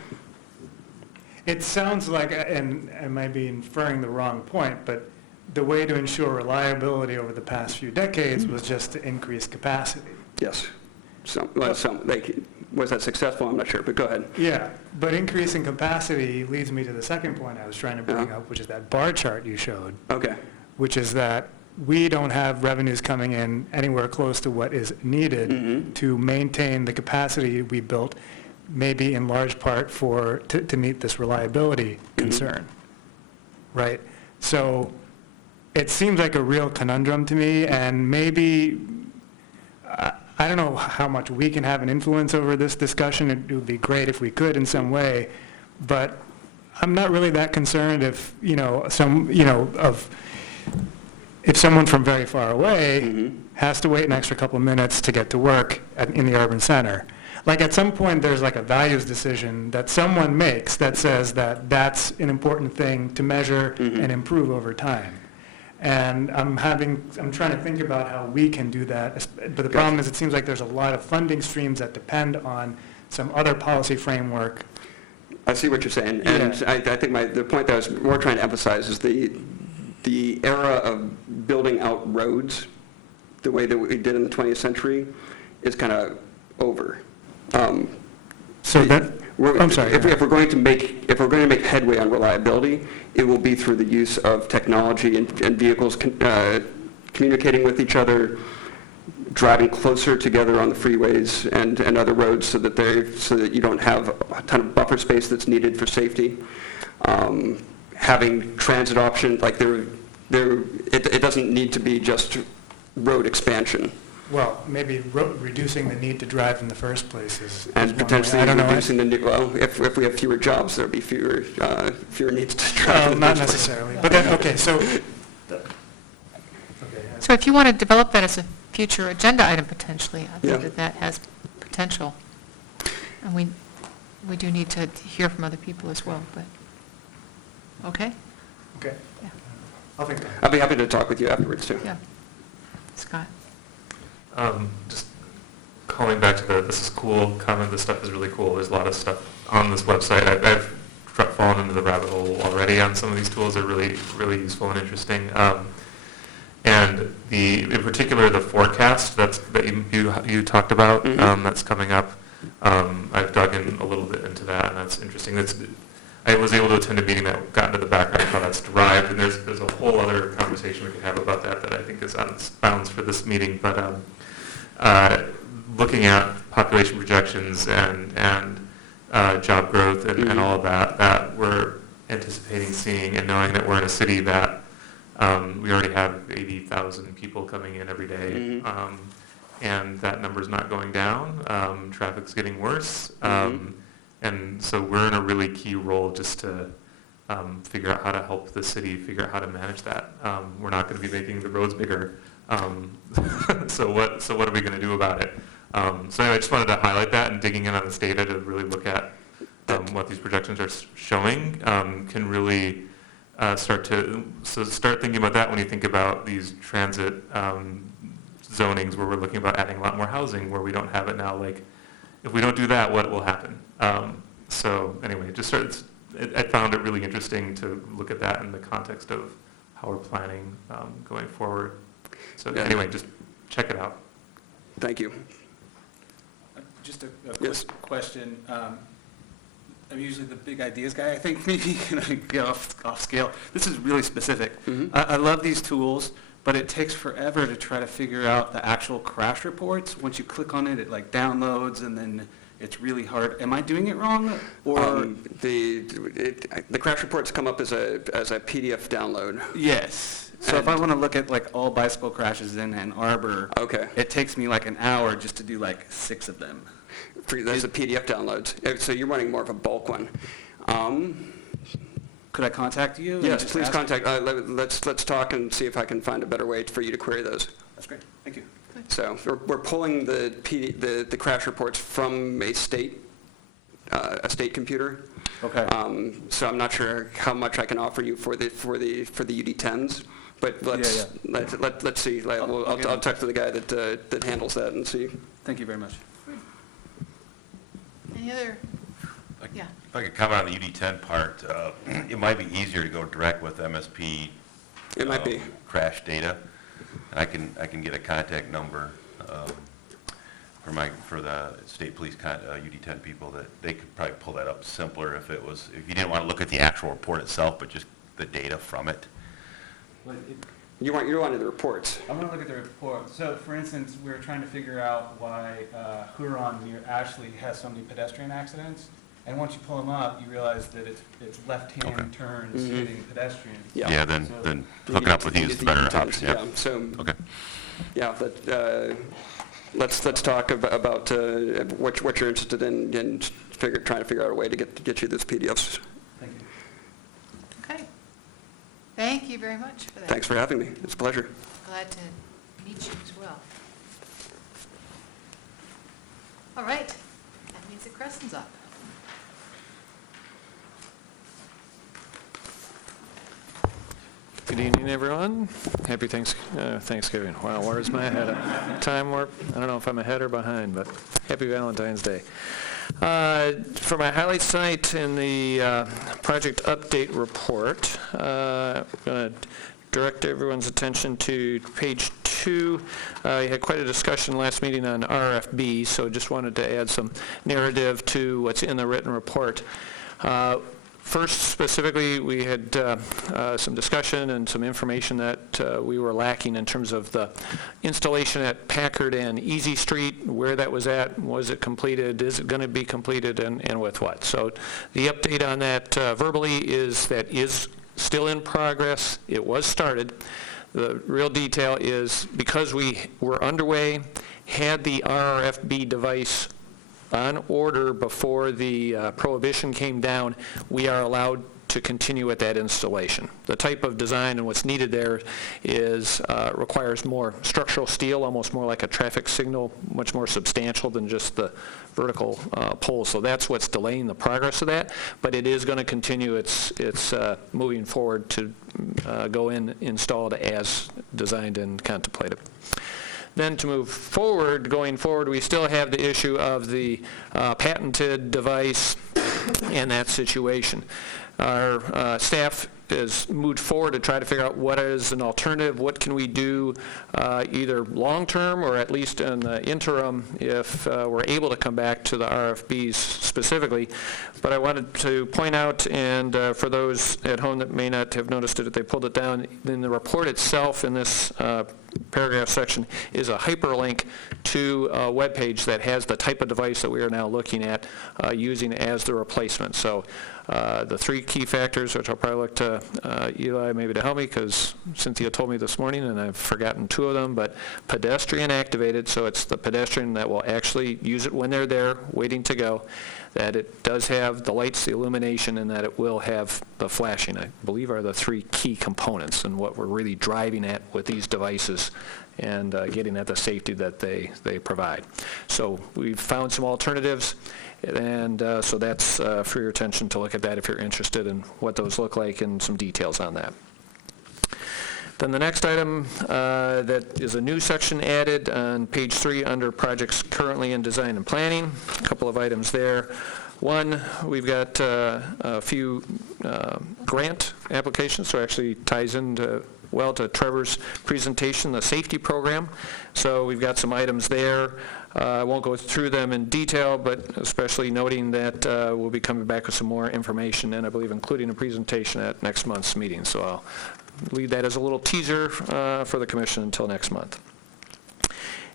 and I might be inferring the wrong point, but the way to ensure reliability over the past few decades was just to increase capacity. Yes. Was that successful? I'm not sure, but go ahead. Yeah, but increasing capacity leads me to the second point I was trying to bring up, which is that bar chart you showed. Okay. Which is that we don't have revenues coming in anywhere close to what is needed to maintain the capacity we built, maybe in large part to meet this reliability concern, right? So it seems like a real conundrum to me, and maybe, I don't know how much we can have an influence over this discussion. It would be great if we could in some way, but I'm not really that concerned if, if someone from very far away has to wait an extra couple of minutes to get to work in the urban center. Like at some point there's like a values decision that someone makes that says that that's an important thing to measure and improve over time. And I'm trying to think about how we can do that. But the problem is it seems like there's a lot of funding streams that depend on some other policy framework. I see what you're saying. And Yeah. I think the point that I was more trying to emphasize is the era of building out roads the way that we did in the 20th century is kind of over. So that, I'm sorry. If we're going to make headway on reliability, it will be through the use of technology and vehicles communicating with each other, driving closer together on the freeways and other roads so that you don't have a ton of buffer space that's needed for safety. Having transit options, like it doesn't need to be just road expansion. Well, maybe reducing the need to drive in the first place is And one potentially way. I don't know. reducing the need, well, if we have fewer jobs, there'll be fewer needs to drive. Well, in the not first place. necessarily. But then, okay, so. So if you want to develop that as a future agenda item potentially, I Yeah. think that has potential. And we do need to hear from other people as well, but, okay? Okay. Yeah. I'll think about it. I'll be happy to talk with you afterwards, too. Yeah. Scott? Just calling back to this is cool comment, this stuff is really cool. There's a lot of stuff on this website. I've fallen into the rabbit hole already on some of these tools. They're really, really useful and interesting. And in particular, the forecast that you talked about, that's coming up. I've dug in a little bit into that, and that's interesting. I was able to attend a meeting that got into the background of how that's derived, and there's a whole other conversation we could have about that I think is on its bounds for this meeting. But looking at population projections and job growth and all of that we're anticipating seeing, and knowing that we're in a city that we already have 80,000 people coming in every day, and that number's not going down. Traffic's getting worse. And so we're in a really key role just to figure out how to help the city figure out how to manage that. We're not going to be making the roads bigger. So what are we going to do about it? So anyway, I just wanted to highlight that, and digging in on this data to really look at what these projections are showing can really start thinking about that when you think about these transit zonings where we're looking about adding a lot more housing where we don't have it now. Like, if we don't do that, what will happen? So anyway, I found it really interesting to look at that in the context of how we're planning going forward. So anyway, just check it out. Thank you. Just a quick question. I'm usually the big ideas guy. I think maybe get off scale. This is really specific. I love these tools, but it takes forever to try to figure out the actual crash reports. Once you click on it, it like downloads, and then it's really hard. Am I doing it wrong? Or The crash reports come up as a PDF download. yes. So if I want to look at like all bicycle crashes in Ann Arbor, Okay. it takes me like an hour just to do like 6 of them. Those are PDF downloads. So you're running more of a bulk one. Could I contact you? and Yes, just please ask- contact, let's talk and see if I can find a better way for you to query those. That's great. Thank you. So we're pulling the crash reports from a state computer. Okay. So I'm not sure how much I can offer you for the UD10s, but let's see. I'll talk to the guy that handles that and see. Thank you very much. Any other? Yeah. If I could comment on the UD10 part, it might be easier to go direct with MSP. It might be. Crash data. I can get a contact number for the state police UD10 people that they could probably pull that up simpler if you didn't want to look at the actual report itself, but just the data from it. You wanted the reports. I want to look at the report. So, for instance, we were trying to figure out why Huron near Ashley has so many pedestrian accidents. And once you pull them up, you realize that it's left-hand turns hitting pedestrians. Yeah, then hooking up with you is the better option. Yeah. So. Okay. Yeah. Let's talk about what you're interested in and trying to figure out a way to get you those PDFs. Thank you. Okay. Thank you very much for that. Thanks for having me. It's a pleasure. Glad to meet you as well. All right. That means that Creston's up. Good evening, everyone. Happy Thanksgiving. Wow, where's my head? Time warp? I don't know if I'm ahead or behind, but happy Valentine's Day. For my highlights tonight in the project update report, I'm going to direct everyone's attention to page 2. You had quite a discussion last meeting on RFB, so just wanted to add some narrative to what's in the written report. First, specifically, we had some discussion and some information that we were lacking in terms of the installation at Packard and Easy Street, where that was at, was it completed, is it going to be completed, and with what. So the update on that verbally is that is still in progress. It was started. The real detail is because we were underway, had the RFB device on order before the prohibition came down, we are allowed to continue with that installation. The type of design and what's needed there is requires more structural steel, almost more like a traffic signal, much more substantial than just the vertical pole. So that's what's delaying the progress of that. But it is going to continue. It's moving forward to go in installed as designed and contemplated. Then to move forward, going forward, we still have the issue of the patented device and that situation. Our staff has moved forward to try to figure out what is an alternative, what can we do either long-term or at least in the interim if we're able to come back to the RFBs specifically. But I wanted to point out, and for those at home that may not have noticed it, if they pulled it down, in the report itself in this paragraph section is a hyperlink to a webpage that has the type of device that we are now looking at using as the replacement. So the 3 key factors, which I'll probably look to Eli maybe to help me because Cynthia told me this morning and I've forgotten 2 of them, but pedestrian activated, so it's the pedestrian that will actually use it when they're there waiting to go, that it does have the lights, the illumination, and that it will have the flashing, I believe are the 3 key components and what we're really driving at with these devices and getting at the safety that they provide. So we've found some alternatives, and so that's for your attention to look at that if you're interested in what those look like and some details on that. Then the next item that is a new section added on page 3 under projects currently in design and planning. A couple of items there. One, we've got a few grant applications, so actually ties into well to Trevor's presentation, the safety program. So we've got some items there. I won't go through them in detail, but especially noting that we'll be coming back with some more information and I believe including a presentation at next month's meeting. So I'll leave that as a little teaser for the commission until next month.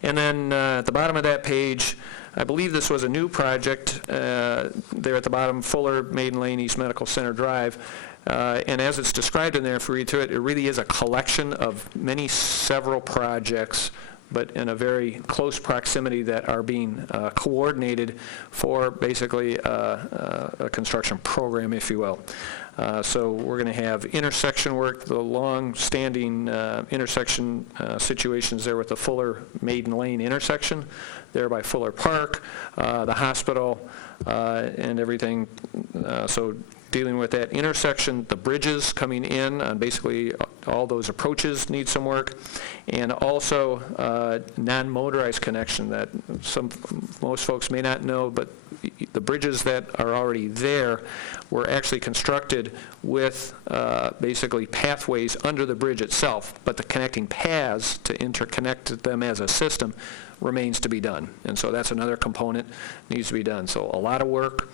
And then at the bottom of that page, I believe this was a new project there at the bottom, Fuller, Maiden Lane, East Medical Center Drive. And as it's described in there, if we read through it, it really is a collection of several projects, but in a very close proximity that are being coordinated for basically a construction program, if you will. So we're going to have intersection work, the long-standing intersection situations there with the Fuller Maiden Lane intersection, there by Fuller Park, the hospital, and everything. So dealing with that intersection, the bridges coming in on basically all those approaches need some work, and also non-motorized connection that most folks may not know, but the bridges that are already there were actually constructed with basically pathways under the bridge itself, but the connecting paths to interconnect them as a system remains to be done. And so that's another component needs to be done. So a lot of work,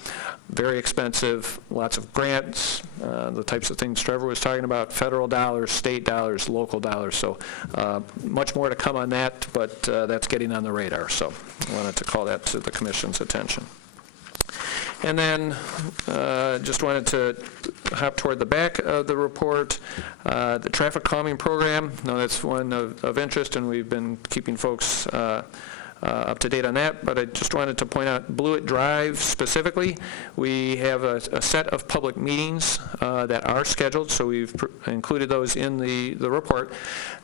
very expensive, lots of grants, the types of things Trevor was talking about, federal dollars, state dollars, local dollars. So much more to come on that, but that's getting on the radar. So I wanted to call that to the commission's attention. And then just wanted to hop toward the back of the report, the traffic calming program. Now that's one of interest, and we've been keeping folks up to date on that, but I just wanted to point out Blewett Drive specifically. We have a set of public meetings that are scheduled, so we've included those in the report.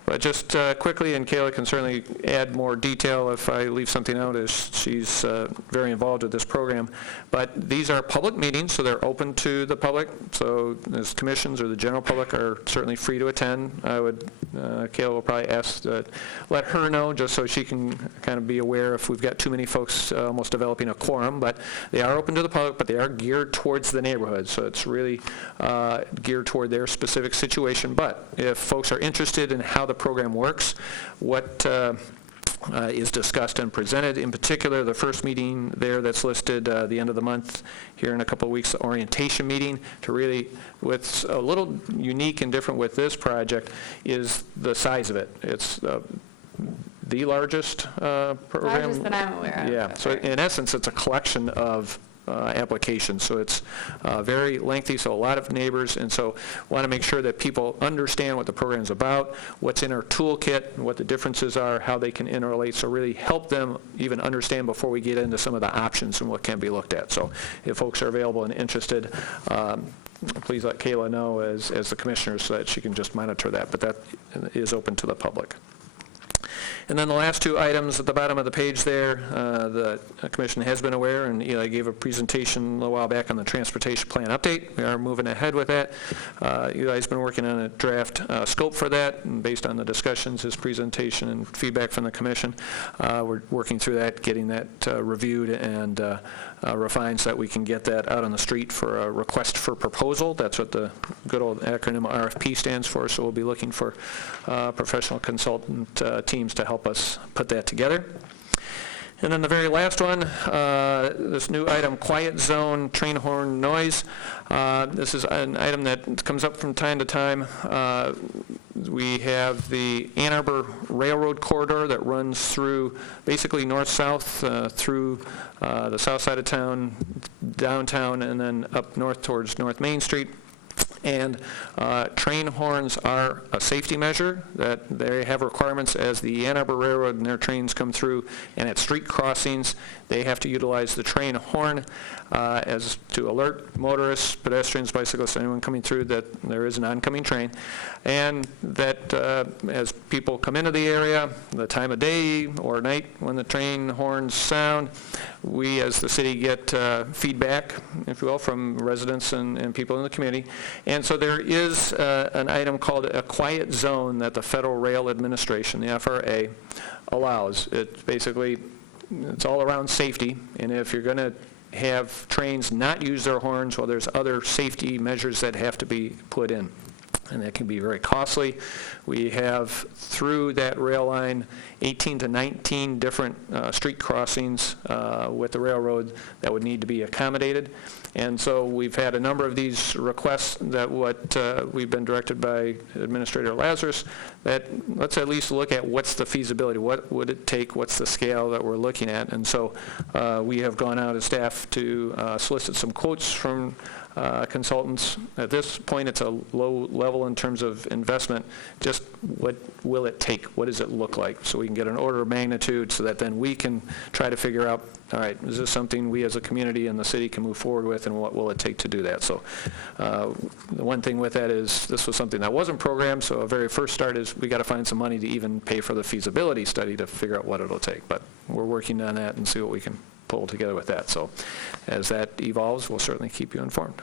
But just quickly, and Kayla can certainly add more detail if I leave something out, as she's very involved with this program. But these are public meetings, so they're open to the public. So as commissions or the general public are certainly free to attend. I would, Kayla will probably ask, let her know, just so she can kind of be aware if we've got too many folks almost developing a quorum. But they are open to the public, but they are geared towards the neighborhood. So it's really geared toward their specific situation. But if folks are interested in how the program works, what is discussed and presented. In particular, the first meeting there that's listed the end of the month here in a couple of weeks, the orientation meeting, to really, what's a little unique and different with this project is the size of it. It's the largest program. Largest that I'm aware of. Yeah, so in essence, it's a collection of applications. So it's very lengthy, so a lot of neighbors, and so want to make sure that people understand what the program is about, what's in our toolkit, what the differences are, how they can interrelate, so really help them even understand before we get into some of the options and what can be looked at. So if folks are available and interested, please let Kayla know as the commissioner so that she can just monitor that, but that is open to the public. And then the last two items at the bottom of the page there, the commission has been aware, and Eli gave a presentation a little while back on the transportation plan update. We are moving ahead with that. Eli's been working on a draft scope for that, and based on the discussions, his presentation, and feedback from the commission, we're working through that, getting that reviewed and refined so that we can get that out on the street for a request for proposal. That's what the good old acronym RFP stands for, so we'll be looking for professional consultant teams to help us put that together. And then the very last one, this new item, quiet zone train horn noise. This is an item that comes up from time to time. We have the Ann Arbor Railroad corridor that runs through basically north-south through the south side of town, downtown, and then up north towards North Main Street. And train horns are a safety measure that they have requirements as the Ann Arbor Railroad and their trains come through, and at street crossings they have to utilize the train horn as to alert motorists, pedestrians, bicyclists, anyone coming through that there is an oncoming train, and that as people come into the area, the time of day or night when the train horns sound, we as the city get feedback, if you will, from residents and people in the community. And so there is an item called a quiet zone that the Federal Rail Administration, the FRA, allows. It's basically, it's all around safety, and if you're going to have trains not use their horns, well, there's other safety measures that have to be put in. and that can be very costly. We have, through that rail line, 18 to 19 different street crossings with the railroad that would need to be accommodated. And so we've had a number of these requests that we've been directed by Administrator Lazarus, that let's at least look at what's the feasibility, what would it take, what's the scale that we're looking at. And so we have gone out as staff to solicit some quotes from consultants. At this point, it's a low level in terms of investment. Just what will it take? What does it look like? So we can get an order of magnitude so that then we can try to figure out, all right, is this something we as a community and the city can move forward with, and what will it take to do that? So the one thing with that is this was something that wasn't programmed, so a very first start is we got to find some money to even pay for the feasibility study to figure out what it'll take. But we're working on that and see what we can pull together with that. So as that evolves, we'll certainly keep you informed.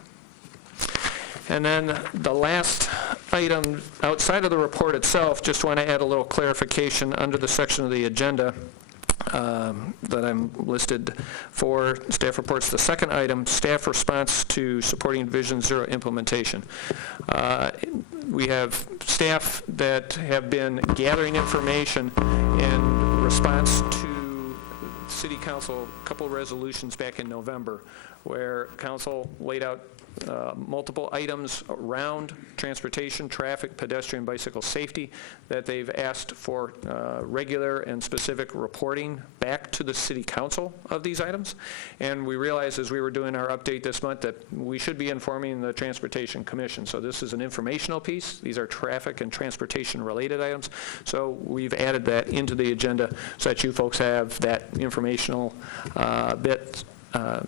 And then the last item outside of the report itself, just want to add a little clarification under the section of the agenda that I'm listed for staff reports. The second item, staff response to supporting Vision Zero implementation. We have staff that have been gathering information in response to City Council, a couple of resolutions back in November, where Council laid out multiple items around transportation, traffic, pedestrian, bicycle safety that they've asked for regular and specific reporting back to the City Council of these items. And we realized as we were doing our update this month that we should be informing the Transportation Commission. So this is an informational piece. These are traffic and transportation related items. So we've added that into the agenda so that you folks have that informational bit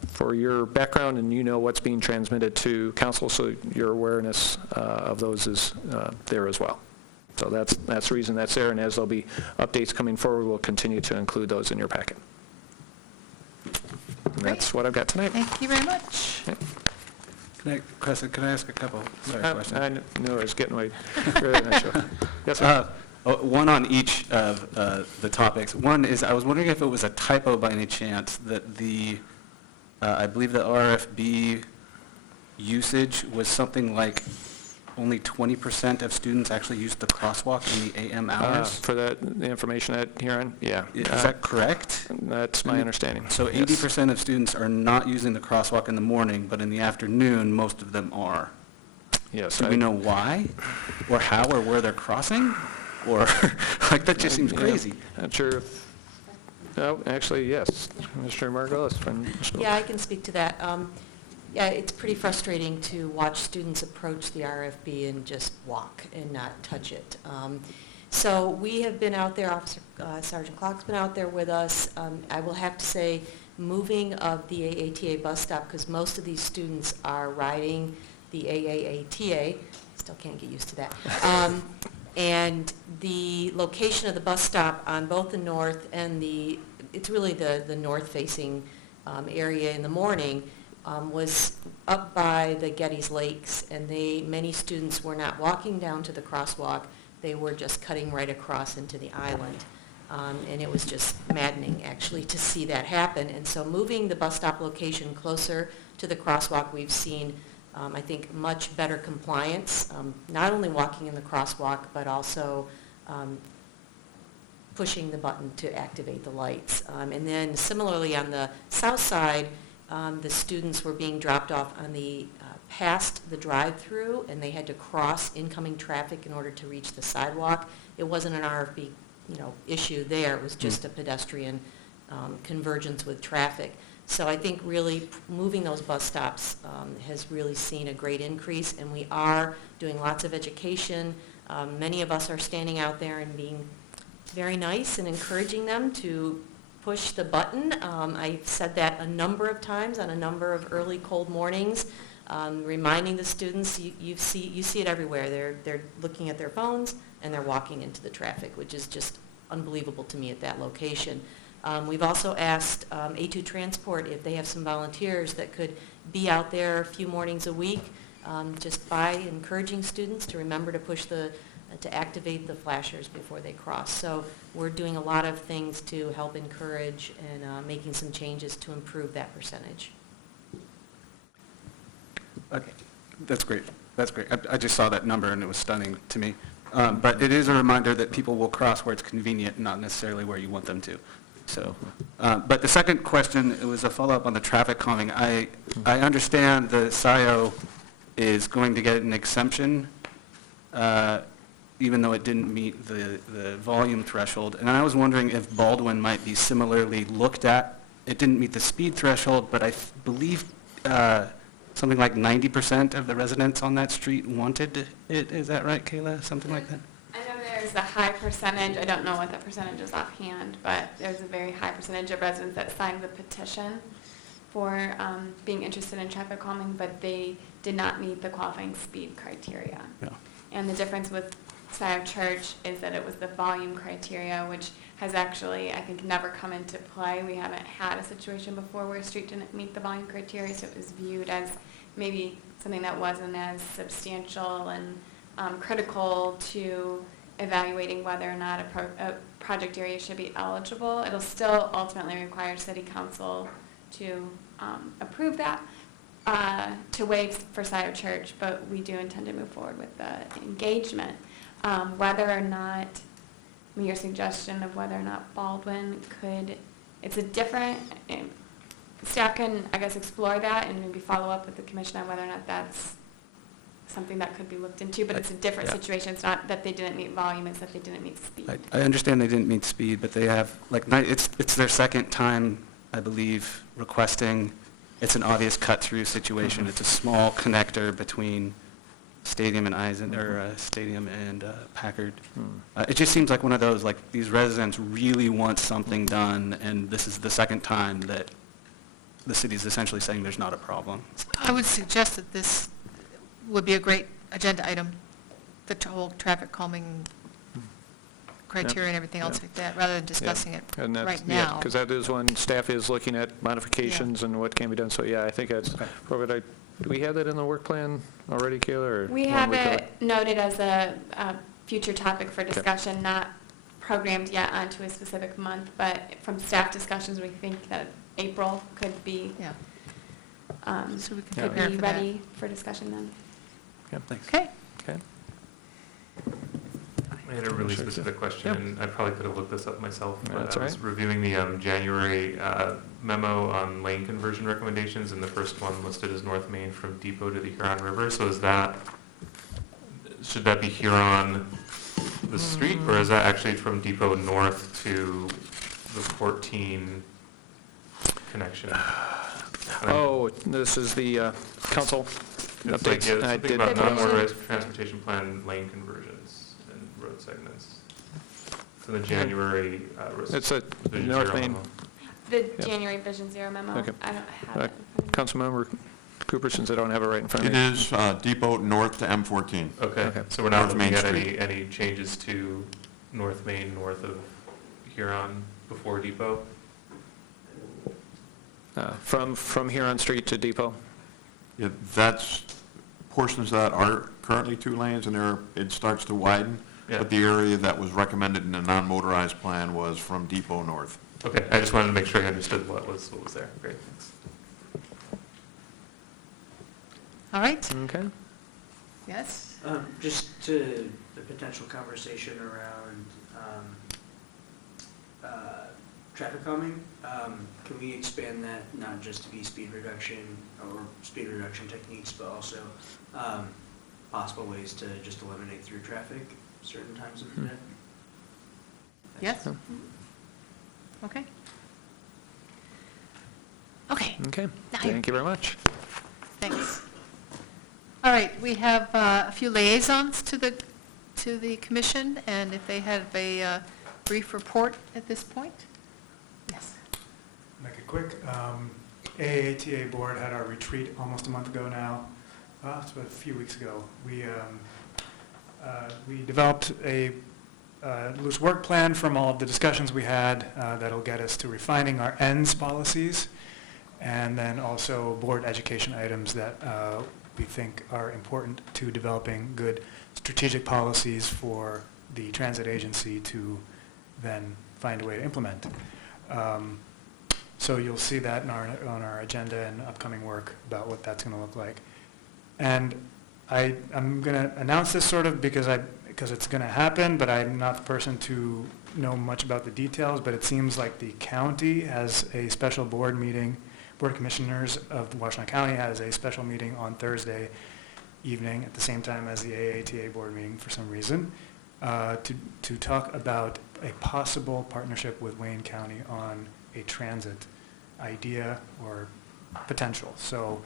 for your background, and you know what's being transmitted to council, so your awareness of those is there as well. So that's the reason that's there, and as there'll be updates coming forward, we'll continue to include those in your packet. And that's what I've got tonight. Thank you very much. Yep. Can I ask a couple questions? I knew I was getting away. Yes, sir. One on each of the topics. One is, I was wondering if it was a typo by any chance that I believe the RFB usage was something like only 20% of students actually used the crosswalk in the AM hours? For the information at Huron, yeah. Is that correct? That's my understanding. So 80% of students are not using the crosswalk in the morning, but in the afternoon, most of them are. Yes. Do we know why, or how, or where they're crossing? Or, like, that just seems crazy. Not sure if, no, actually, yes. Mr. Margolis. Yeah, I can speak to that. Yeah, it's pretty frustrating to watch students approach the RFB and just walk and not touch it. So we have been out there, Sergeant Clark's been out there with us. I will have to say, moving of the AATA bus stop, because most of these students are riding the AAATA, still can't get used to that. And the location of the bus stop on both the north and it's really the north-facing area in the morning, was up by the Getty's Lakes, and many students were not walking down to the crosswalk, they were just cutting right across into the island. And it was just maddening, actually, to see that happen. And so moving the bus stop location closer to the crosswalk, we've seen I think much better compliance, not only walking in the crosswalk, but also pushing the button to activate the lights. And then similarly on the south side, the students were being dropped off on the past the drive-through, and they had to cross incoming traffic in order to reach the sidewalk. It wasn't an RFB issue there. It was just a pedestrian convergence with traffic. So I think really moving those bus stops has really seen a great increase, and we are doing lots of education. Many of us are standing out there and being very nice and encouraging them to push the button. I've said that a number of times on a number of early cold mornings, reminding the students, you see it everywhere. They're looking at their phones and they're walking into the traffic, which is just unbelievable to me at that location. We've also asked A2 Transport if they have some volunteers that could be out there a few mornings a week, just by encouraging students to remember to push to activate the flashers before they cross. So we're doing a lot of things to help encourage and making some changes to improve that percentage. Okay, that's great. That's great. I just saw that number and it was stunning to me. But it is a reminder that people will cross where it's convenient, not necessarily where you want them to. So, but the second question, it was a follow-up on the traffic calming. I understand the SIO is going to get an exemption, even though it didn't meet the volume threshold. And I was wondering if Baldwin might be similarly looked at. It didn't meet the speed threshold, but I believe something like 90% of the residents on that street wanted it. Is that right, Kayla? Something like that? I know there's a high percentage, I don't know what the percentage is offhand, but there's a very high percentage of residents that signed the petition for being interested in traffic calming, but they did not meet the qualifying speed criteria. Yeah. And the difference with Scioto Church is that it was the volume criteria, which has actually, I think, never come into play. We haven't had a situation before where a street didn't meet the volume criteria, so it was viewed as maybe something that wasn't as substantial and critical to evaluating whether or not a project area should be eligible. It'll still ultimately require City Council to approve that, to waive for Scioto Church, but we do intend to move forward with the engagement. Whether or not, I mean, your suggestion of whether or not Baldwin could, it's a different, staff can, I guess, explore that and maybe follow up with the commission on whether or not that's something that could be looked into, but it's a different situation. It's not that they didn't meet volume, it's that they didn't meet speed. I understand they didn't meet speed, but they have, like, it's their second time, I believe, requesting. It's an obvious cut-through situation. It's a small connector between Stadium and Stadium and Packard. It just seems like one of those, like, these residents really want something done, and this is the second time that the city's essentially saying there's not a problem. I would suggest that this would be a great agenda item, the whole traffic calming criteria and everything else like that, rather than discussing it And that's, right now. because that is when staff is looking at modifications and what can be done. So, yeah, I think that's, do we have that in the work plan already, Kayla? Or We have it noted as a future topic for discussion, not programmed yet onto a specific month, but from staff discussions, we think that April could be, So we can could prepare be for that. ready for discussion then. Yeah, thanks. Okay. Okay. I had a really specific question, and I probably could have looked this up myself, but That's I was reviewing the January memo on lane conversion recommendations, and the first one listed as North Main from Depot to the Huron River. So is that, should that be Huron, the street, or is that actually from Depot north to the 14 connection? Oh, this is the council It's like, updates. yeah, I something did- about non-motorized transportation plan lane conversions and road segments. It's in the January. It's a Vision North Zero Main. memo. The January Vision Zero memo, Okay. I don't have it. Councilmember Cooper, since I don't have it right in front of It me. is Depot north to M14. Okay, so we're not North Main looking at Street. any changes to North Main, north of Huron before Depot? From Huron Street to Depot. Yeah, that's, portions of that are currently 2 lanes, and it starts to widen. Yeah. But the area that was recommended in the non-motorized plan was from Depot north. Okay, I just wanted to make sure I understood what was there. Great, thanks. All right, Okay. yes? Just to the potential conversation around traffic calming, can we expand that not just to be speed reduction or speed reduction techniques, but also possible ways to just eliminate through traffic certain times of the day? Yes? Okay. Okay, Okay, Now you're- thank you very much. thanks. All right, we have a few liaisons to the commission, and if they have a brief report at this point? Yes. Make it quick. AATA board had our retreat almost a month ago now. It's about a few weeks ago. We developed a loose work plan from all of the discussions we had that'll get us to refining our ends policies, and then also board education items that we think are important to developing good strategic policies for the transit agency to then find a way to implement. So you'll see that on our agenda and upcoming work about what that's going to look like. And I'm going to announce this sort of because it's going to happen, but I'm not the person to know much about the details, but it seems like the county has a special board meeting. Board of Commissioners of Washington County has a special meeting on Thursday evening at the same time as the AATA board meeting for some reason, to talk about a possible partnership with Wayne County on a transit idea or potential. So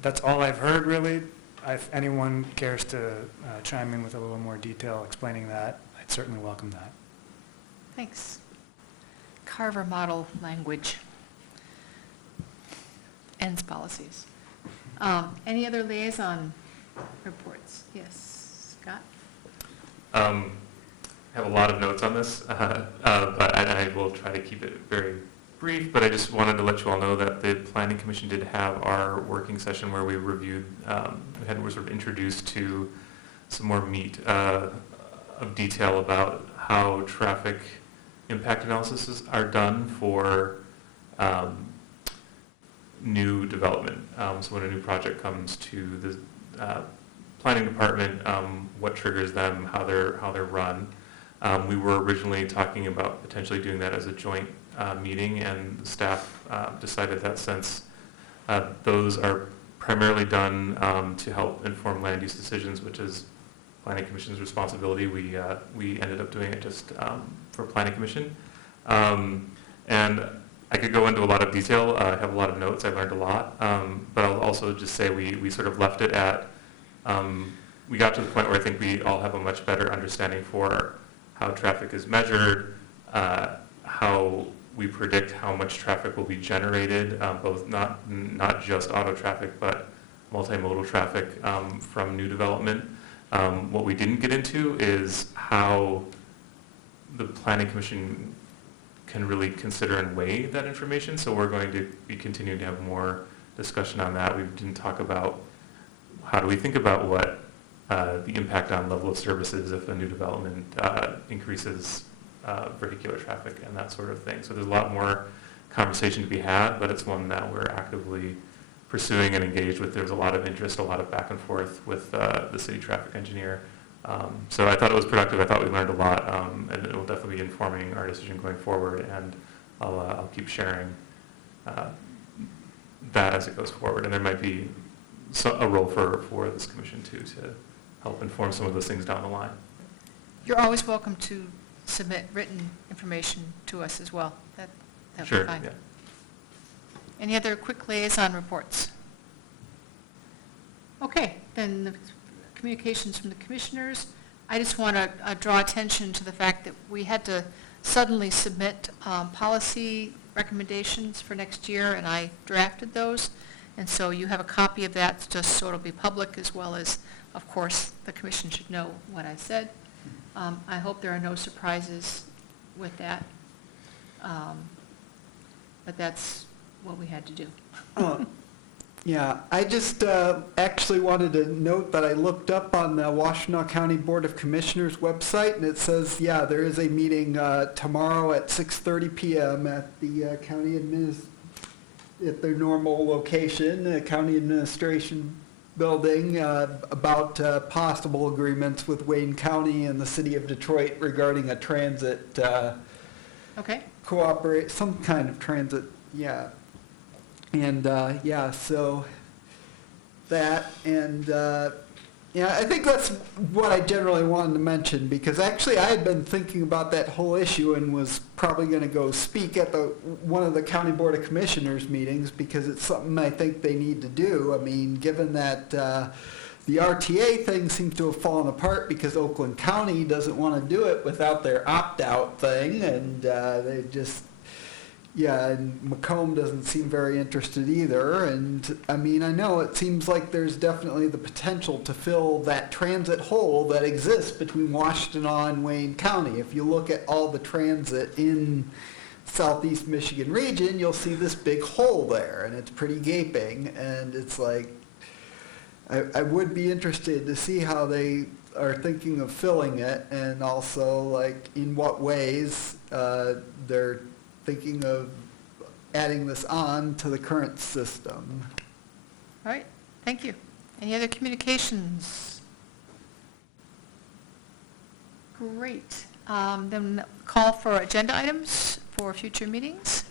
that's all I've heard, really. If anyone cares to chime in with a little more detail explaining that, I'd certainly welcome that. Thanks. Carver model language. Ends policies. Any other liaison reports? Yes, Scott? I have a lot of notes on this, but I will try to keep it very brief, but I just wanted to let you all know that the Planning Commission did have our working session were sort of introduced to some more meat of detail about how traffic impact analyses are done for new development. So when a new project comes to the planning department, what triggers them, how they're run. We were originally talking about potentially doing that as a joint meeting, and the staff decided that since those are primarily done to help inform land use decisions, which is Planning Commission's responsibility, we ended up doing it just for Planning Commission. And I could go into a lot of detail. I have a lot of notes. I learned a lot. But I'll also just say we sort of left it at, we got to the point where I think we all have a much better understanding for how traffic is measured, how we predict how much traffic will be generated, both not just auto traffic, but multimodal traffic from new development. What we didn't get into is how the Planning Commission can really consider and weigh that information. So we're going to be continuing to have more discussion on that. We didn't talk about how do we think about what the impact on level of services if a new development increases vehicular traffic and that sort of thing. So there's a lot more conversation to be had, but it's one that we're actively pursuing and engaged with. There's a lot of interest, a lot of back and forth with the city traffic engineer. So I thought it was productive. I thought we learned a lot, and it will definitely be informing our decision going forward. And I'll keep sharing that as it goes forward. And there might be a role for this commission too to help inform some of those things down the line. You're always welcome to submit written information to us as well. That'd Sure, be fine. yeah. Any other quick liaison reports? Okay, then the communications from the commissioners. I just want to draw attention to the fact that we had to suddenly submit policy recommendations for next year, and I drafted those. And so you have a copy of that, just so it'll be public, as well as, of course, the commission should know what I said. I hope there are no surprises with that. But that's what we had to do. Yeah, I just actually wanted to note that I looked up on the Washtenaw County Board of Commissioners website, and it says, yeah, there is a meeting tomorrow at 6:30 p.m. at the at their normal location, the county administration building, about possible agreements with Wayne County and the city of Detroit regarding a transit Okay. some kind of transit, yeah. And, yeah, so that, and, yeah, I think that's what I generally wanted to mention, because actually I had been thinking about that whole issue and was probably going to go speak at one of the County Board of Commissioners meetings, because it's something I think they need to do. I mean, given that the RTA thing seems to have fallen apart because Oakland County doesn't want to do it without their opt-out thing, and they just... Yeah, and Macomb doesn't seem very interested either. And I mean, I know it seems like there's definitely the potential to fill that transit hole that exists between Washtenaw and Wayne County. If you look at all the transit in Southeast Michigan region, you'll see this big hole there, and it's pretty gaping. And it's like, I would be interested to see how they are thinking of filling it, and also like in what ways they're thinking of adding this on to the current system. All right, thank you. Any other communications? Great. Then call for agenda items for future meetings.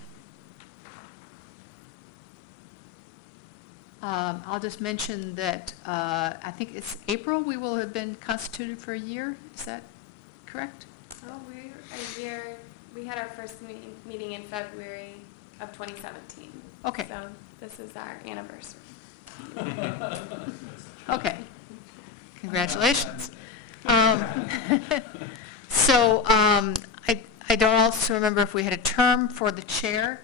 I'll just mention that I think it's April, we will have been constituted for a year. Is that correct? Oh, we're a year, we had our first meeting in February of 2017. Okay. So this is our anniversary. Okay. Congratulations. So I don't also remember if we had a term for the chair,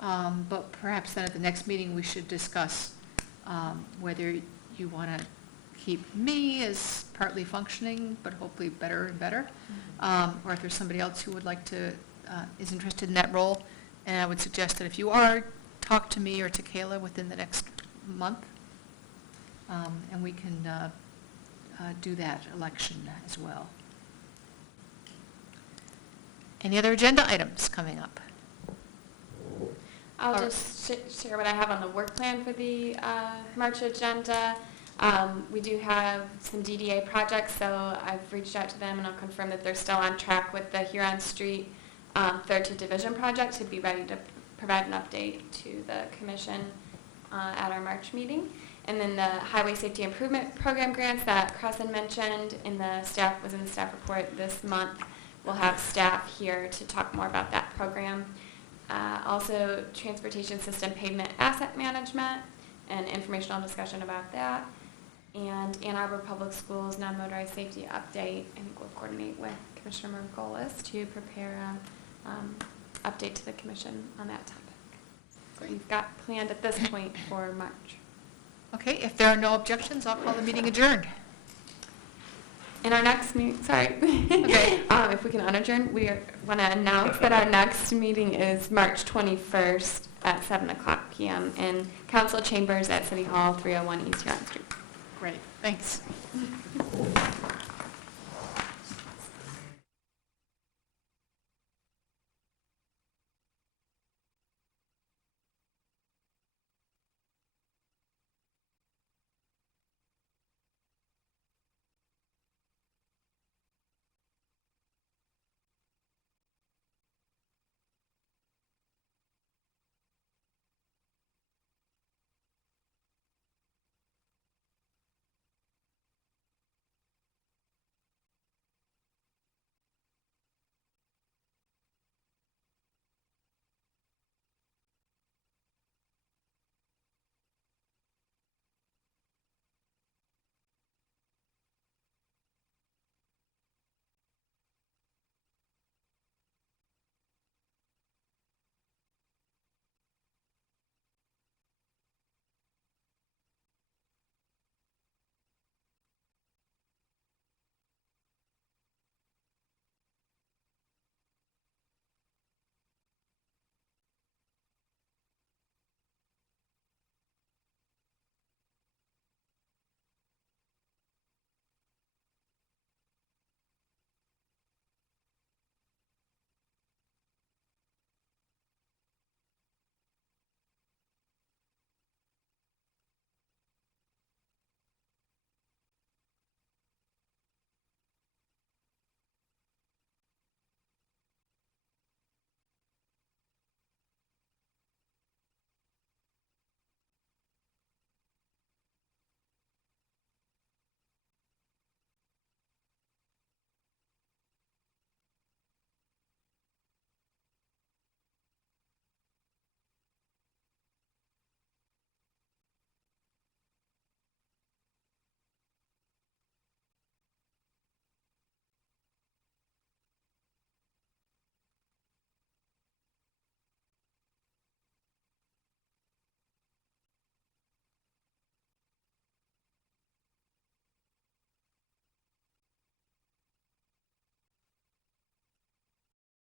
but perhaps then at the next meeting, we should discuss whether you want to keep me as partly functioning, but hopefully better and better, or if there's somebody else who would like to, is interested in that role. And I would suggest that if you are, talk to me or to Kayla within the next month, and we can do that election as well. Any other agenda items coming up? I'll just share what I have on the work plan for the March agenda. We do have some DDA projects, so I've reached out to them and I'll confirm that they're still on track with the Huron Street Third to Division project to be ready to provide an update to the commission at our March meeting. And then the Highway Safety Improvement Program grants that Crescent mentioned in the staff report this month. We'll have staff here to talk more about that program. Also, Transportation System Pavement Asset Management, and informational discussion about that. And Ann Arbor Public Schools non-motorized safety update. I think we'll coordinate with Commissioner Margolis to prepare an update to the commission on that topic. So we've got planned at this point for March. Okay, if there are no objections, I'll call the meeting adjourned. In our next meeting, sorry. Okay. If we can unadjourn, we want to announce that our next meeting is March 21st at 7:00 p.m. in Council Chambers at City Hall, 301 East Huron Street. Great, thanks.